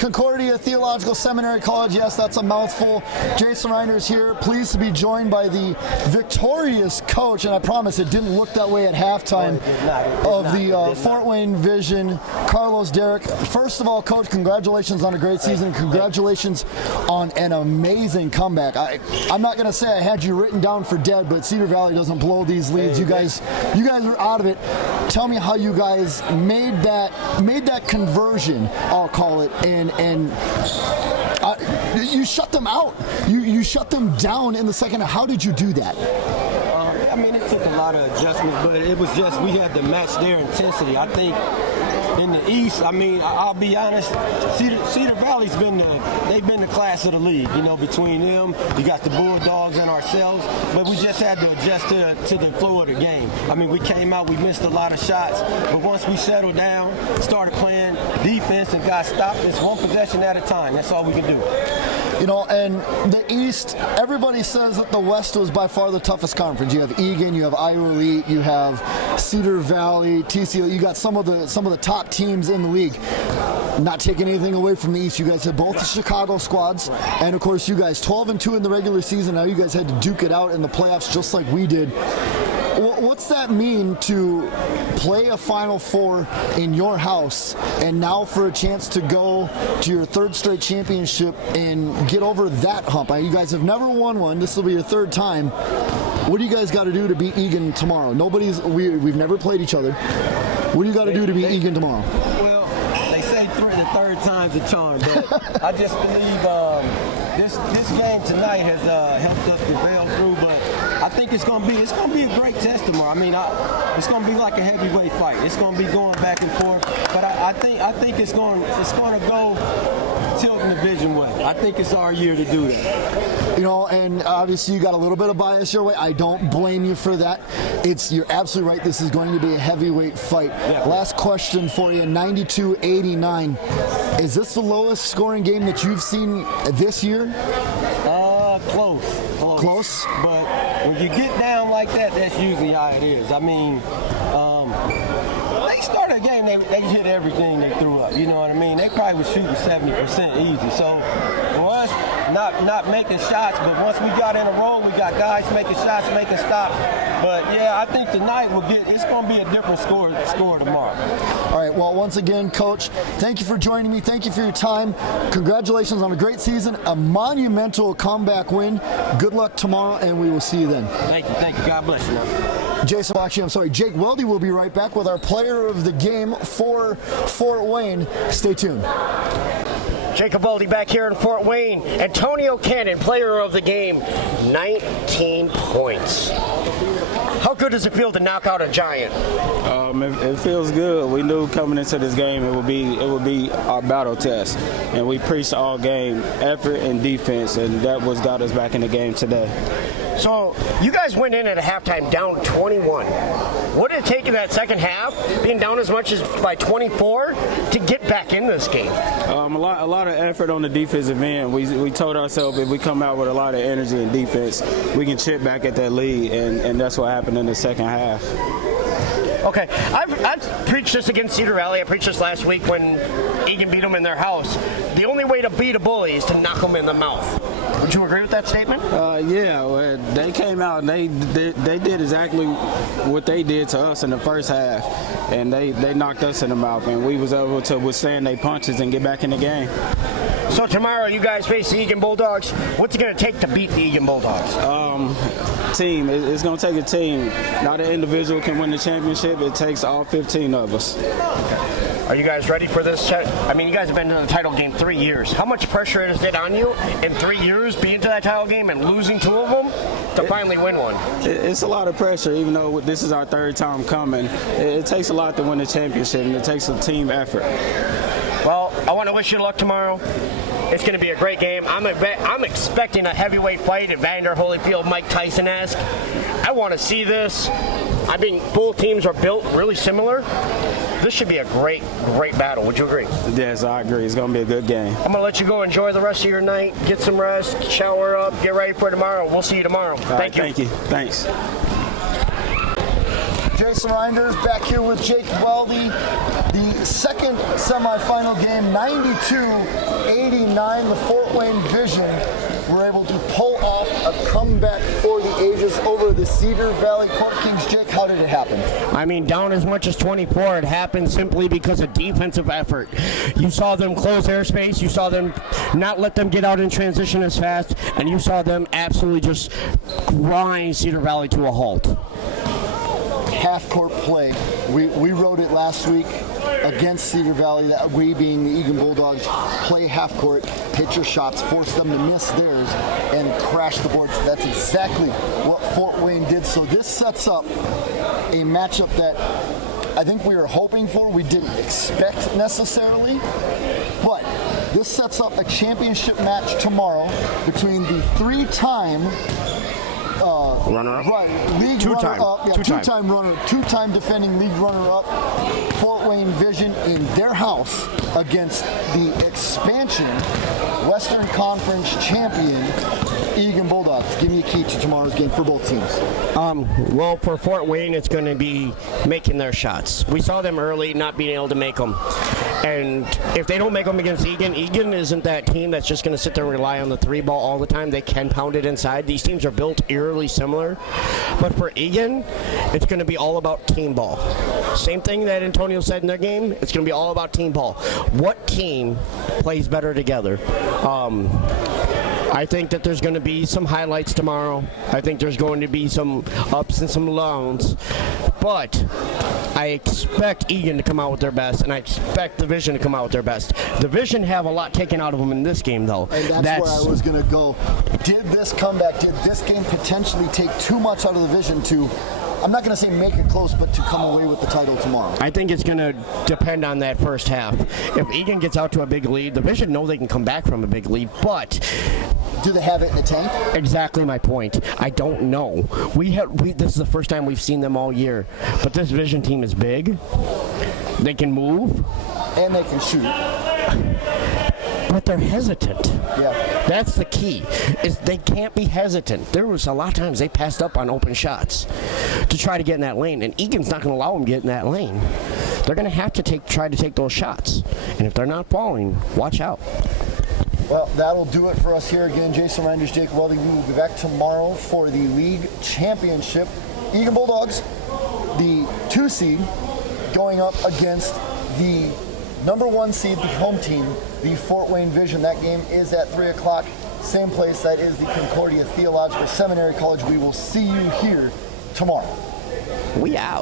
Concordia Theological Seminary College. Yes, that's a mouthful. Jason Reiner's here. Pleased to be joined by the victorious coach, and I promise it didn't look that way at halftime, of the Fort Wayne Vision, Carlos Derrick. First of all, Coach, congratulations on a great season. Congratulations on an amazing comeback. I'm not going to say I had you written down for dead, but Cedar Valley doesn't blow these leads. You guys are out of it. Tell me how you guys made that conversion, I'll call it, and you shut them out. You shut them down in the second. How did you do that? I mean, it took a lot of adjustments, but it was just we had to match their intensity. I think in the East, I mean, I'll be honest, Cedar Valley's been the class of the league. You know, between them, you got the Bulldogs and ourselves, but we just had to adjust to the flow of the game. I mean, we came out, we missed a lot of shots, but once we settled down, started playing defense and got stopped, it's 1 possession at a time. That's all we can do. You know, and the East, everybody says that the West was by far the toughest conference. You have Egan, you have Iowa Elite, you have Cedar Valley, TCL. You got some of the top teams in the league. Not taking anything away from the East, you guys had both the Chicago squads, and of course you guys 12-2 in the regular season. Now you guys had to duke it out in the playoffs just like we did. What's that mean to play a Final Four in your house and now for a chance to go to your 3rd straight championship and get over that hump? You guys have never won one. This will be your 3rd time. What do you guys got to do to beat Egan tomorrow? We've never played each other. What do you got to do to beat Egan tomorrow? Well, they say the third time's a charm, but I just believe this game tonight has helped us prevail through. But I think it's gonna be a great test tomorrow. I mean, it's gonna be like a heavyweight fight. It's gonna be going back and forth. But I think it's gonna go tilting the division way. I think it's our year to do that. You know, and obviously you got a little bit of bias your way. I don't blame you for that. You're absolutely right. This is going to be a heavyweight fight. Yeah. Last question for you, 92-89. Is this the lowest scoring game that you've seen this year? Close. But when you get down like that, that's usually how it is. I mean, they started a game, they hit everything they threw up. You know what I mean? They probably was shooting 70% easy. So for us, not making shots, but once we got in a roll, we got guys making shots, making stops. But yeah, I think tonight it's going to be a different score tomorrow. All right, well, once again, Coach, thank you for joining me. Thank you for your time. Congratulations on a great season, a monumental comeback win. Good luck tomorrow, and we will see you then. Thank you. God bless you. Jake Weldy will be right back with our player of the game for Fort Wayne. Stay tuned. Jacob Weldy back here in Fort Wayne. Antonio Cannon, player of the game, 19 points. How good does it feel to knock out a giant? It feels good. We knew coming into this game it would be our battle test, and we preached all game effort and defense, and that was got us back in the game today. So you guys went in at a halftime down 21. What did it take in that second half, being down as much as by 24, to get back in this game? A lot of effort on the defensive end. We told ourselves if we come out with a lot of energy and defense, we can chip back at that lead, and that's what happened in the second half. Okay, I've preached this against Cedar Valley. I preached this last week when Egan beat them in their house. The only way to beat a bully is to knock them in the mouth. Would you agree with that statement? Yeah, well, they came out and they did exactly what they did to us in the first half, and they knocked us in the mouth, and we was able to withstand their punches and get back in the game. So tomorrow you guys face the Egan Bulldogs. What's it going to take to beat the Egan Bulldogs? Team. It's going to take a team. Not an individual can win the championship. It takes all 15 of us. Are you guys ready for this? I mean, you guys have been to the title game 3 years. How much pressure is it on you in 3 years being to that title game and losing 2 of them to finally win one? It's a lot of pressure, even though this is our 3rd time coming. It takes a lot to win the championship, and it takes a team effort. Well, I want to wish you luck tomorrow. It's going to be a great game. I'm expecting a heavyweight fight, Evander Holyfield, Mike Tyson-esque. I want to see this. I mean, both teams are built really similar. This should be a great battle. Would you agree? Yes, I agree. It's going to be a good game. I'm going to let you go enjoy the rest of your night, get some rest, shower up, get ready for tomorrow. We'll see you tomorrow. Thank you. Thank you. Thanks. Jason Reinders back here with Jake Weldy. The second semifinal game, 92-89. The Fort Wayne Vision were able to pull off a comeback for the ages over the Cedar Valley Courtkings. Jake, how did it happen? I mean, down as much as 24. It happened simply because of defensive effort. You saw them close airspace. You saw them not let them get out in transition as fast. And you saw them absolutely just grind Cedar Valley to a halt. Half-court play. We wrote it last week against Cedar Valley, that we being the Egan Bulldogs play half-court, hit your shots, force them to miss theirs, and crash the boards. That's exactly what Fort Wayne did. So this sets up a matchup that I think we were hoping for. We didn't expect necessarily, but this sets up a championship match tomorrow between the three-time two-time defending league runner-up Fort Wayne Vision in their house against the expansion Western Conference champion Egan Bulldogs. Give me a key to tomorrow's game for both teams. Well, for Fort Wayne, it's going to be making their shots. We saw them early not being able to make them. And if they don't make them against Egan, Egan isn't that team that's just going to sit there and rely on the 3-ball all the time. They can pound it inside. These teams are built eerily similar. But for Egan, it's going to be all about team ball. Same thing that Antonio said in their game. It's going to be all about team ball. What team plays better together? I think that there's going to be some highlights tomorrow. I think there's going to be some ups and some downs. but I expect Egan to come out with their best, and I expect the Vision to come out with their best. The Vision have a lot taken out of them in this game, though. And that's where I was going to go. Did this game potentially take too much out of the Vision to, I'm not going to say make it close, but to come away with the title tomorrow? I think it's going to depend on that first half. If Egan gets out to a big lead, the Vision know they can come back from a big lead, but do they have it in the tank? Exactly my point. I don't know. This is the first time we've seen them all year, but this Vision team is big. They can move. And they can shoot. But they're hesitant. Yeah. That's the key, is they can't be hesitant. There was a lot of times they passed up on open shots to try to get in that lane, and Egan's not going to allow them to get in that lane. They're going to have to try to take those shots. And if they're not falling, watch out. Well, that'll do it for us here. Again, Jason Reinders, Jake Welding. We will be back tomorrow for the league championship. Egan Bulldogs, the 2 seed, going up against the number 1 seed, the home team, the Fort Wayne Vision. That game is at 3 o'clock. Same place. That is the Concordia Theological Seminary College. We will see you here tomorrow. We out.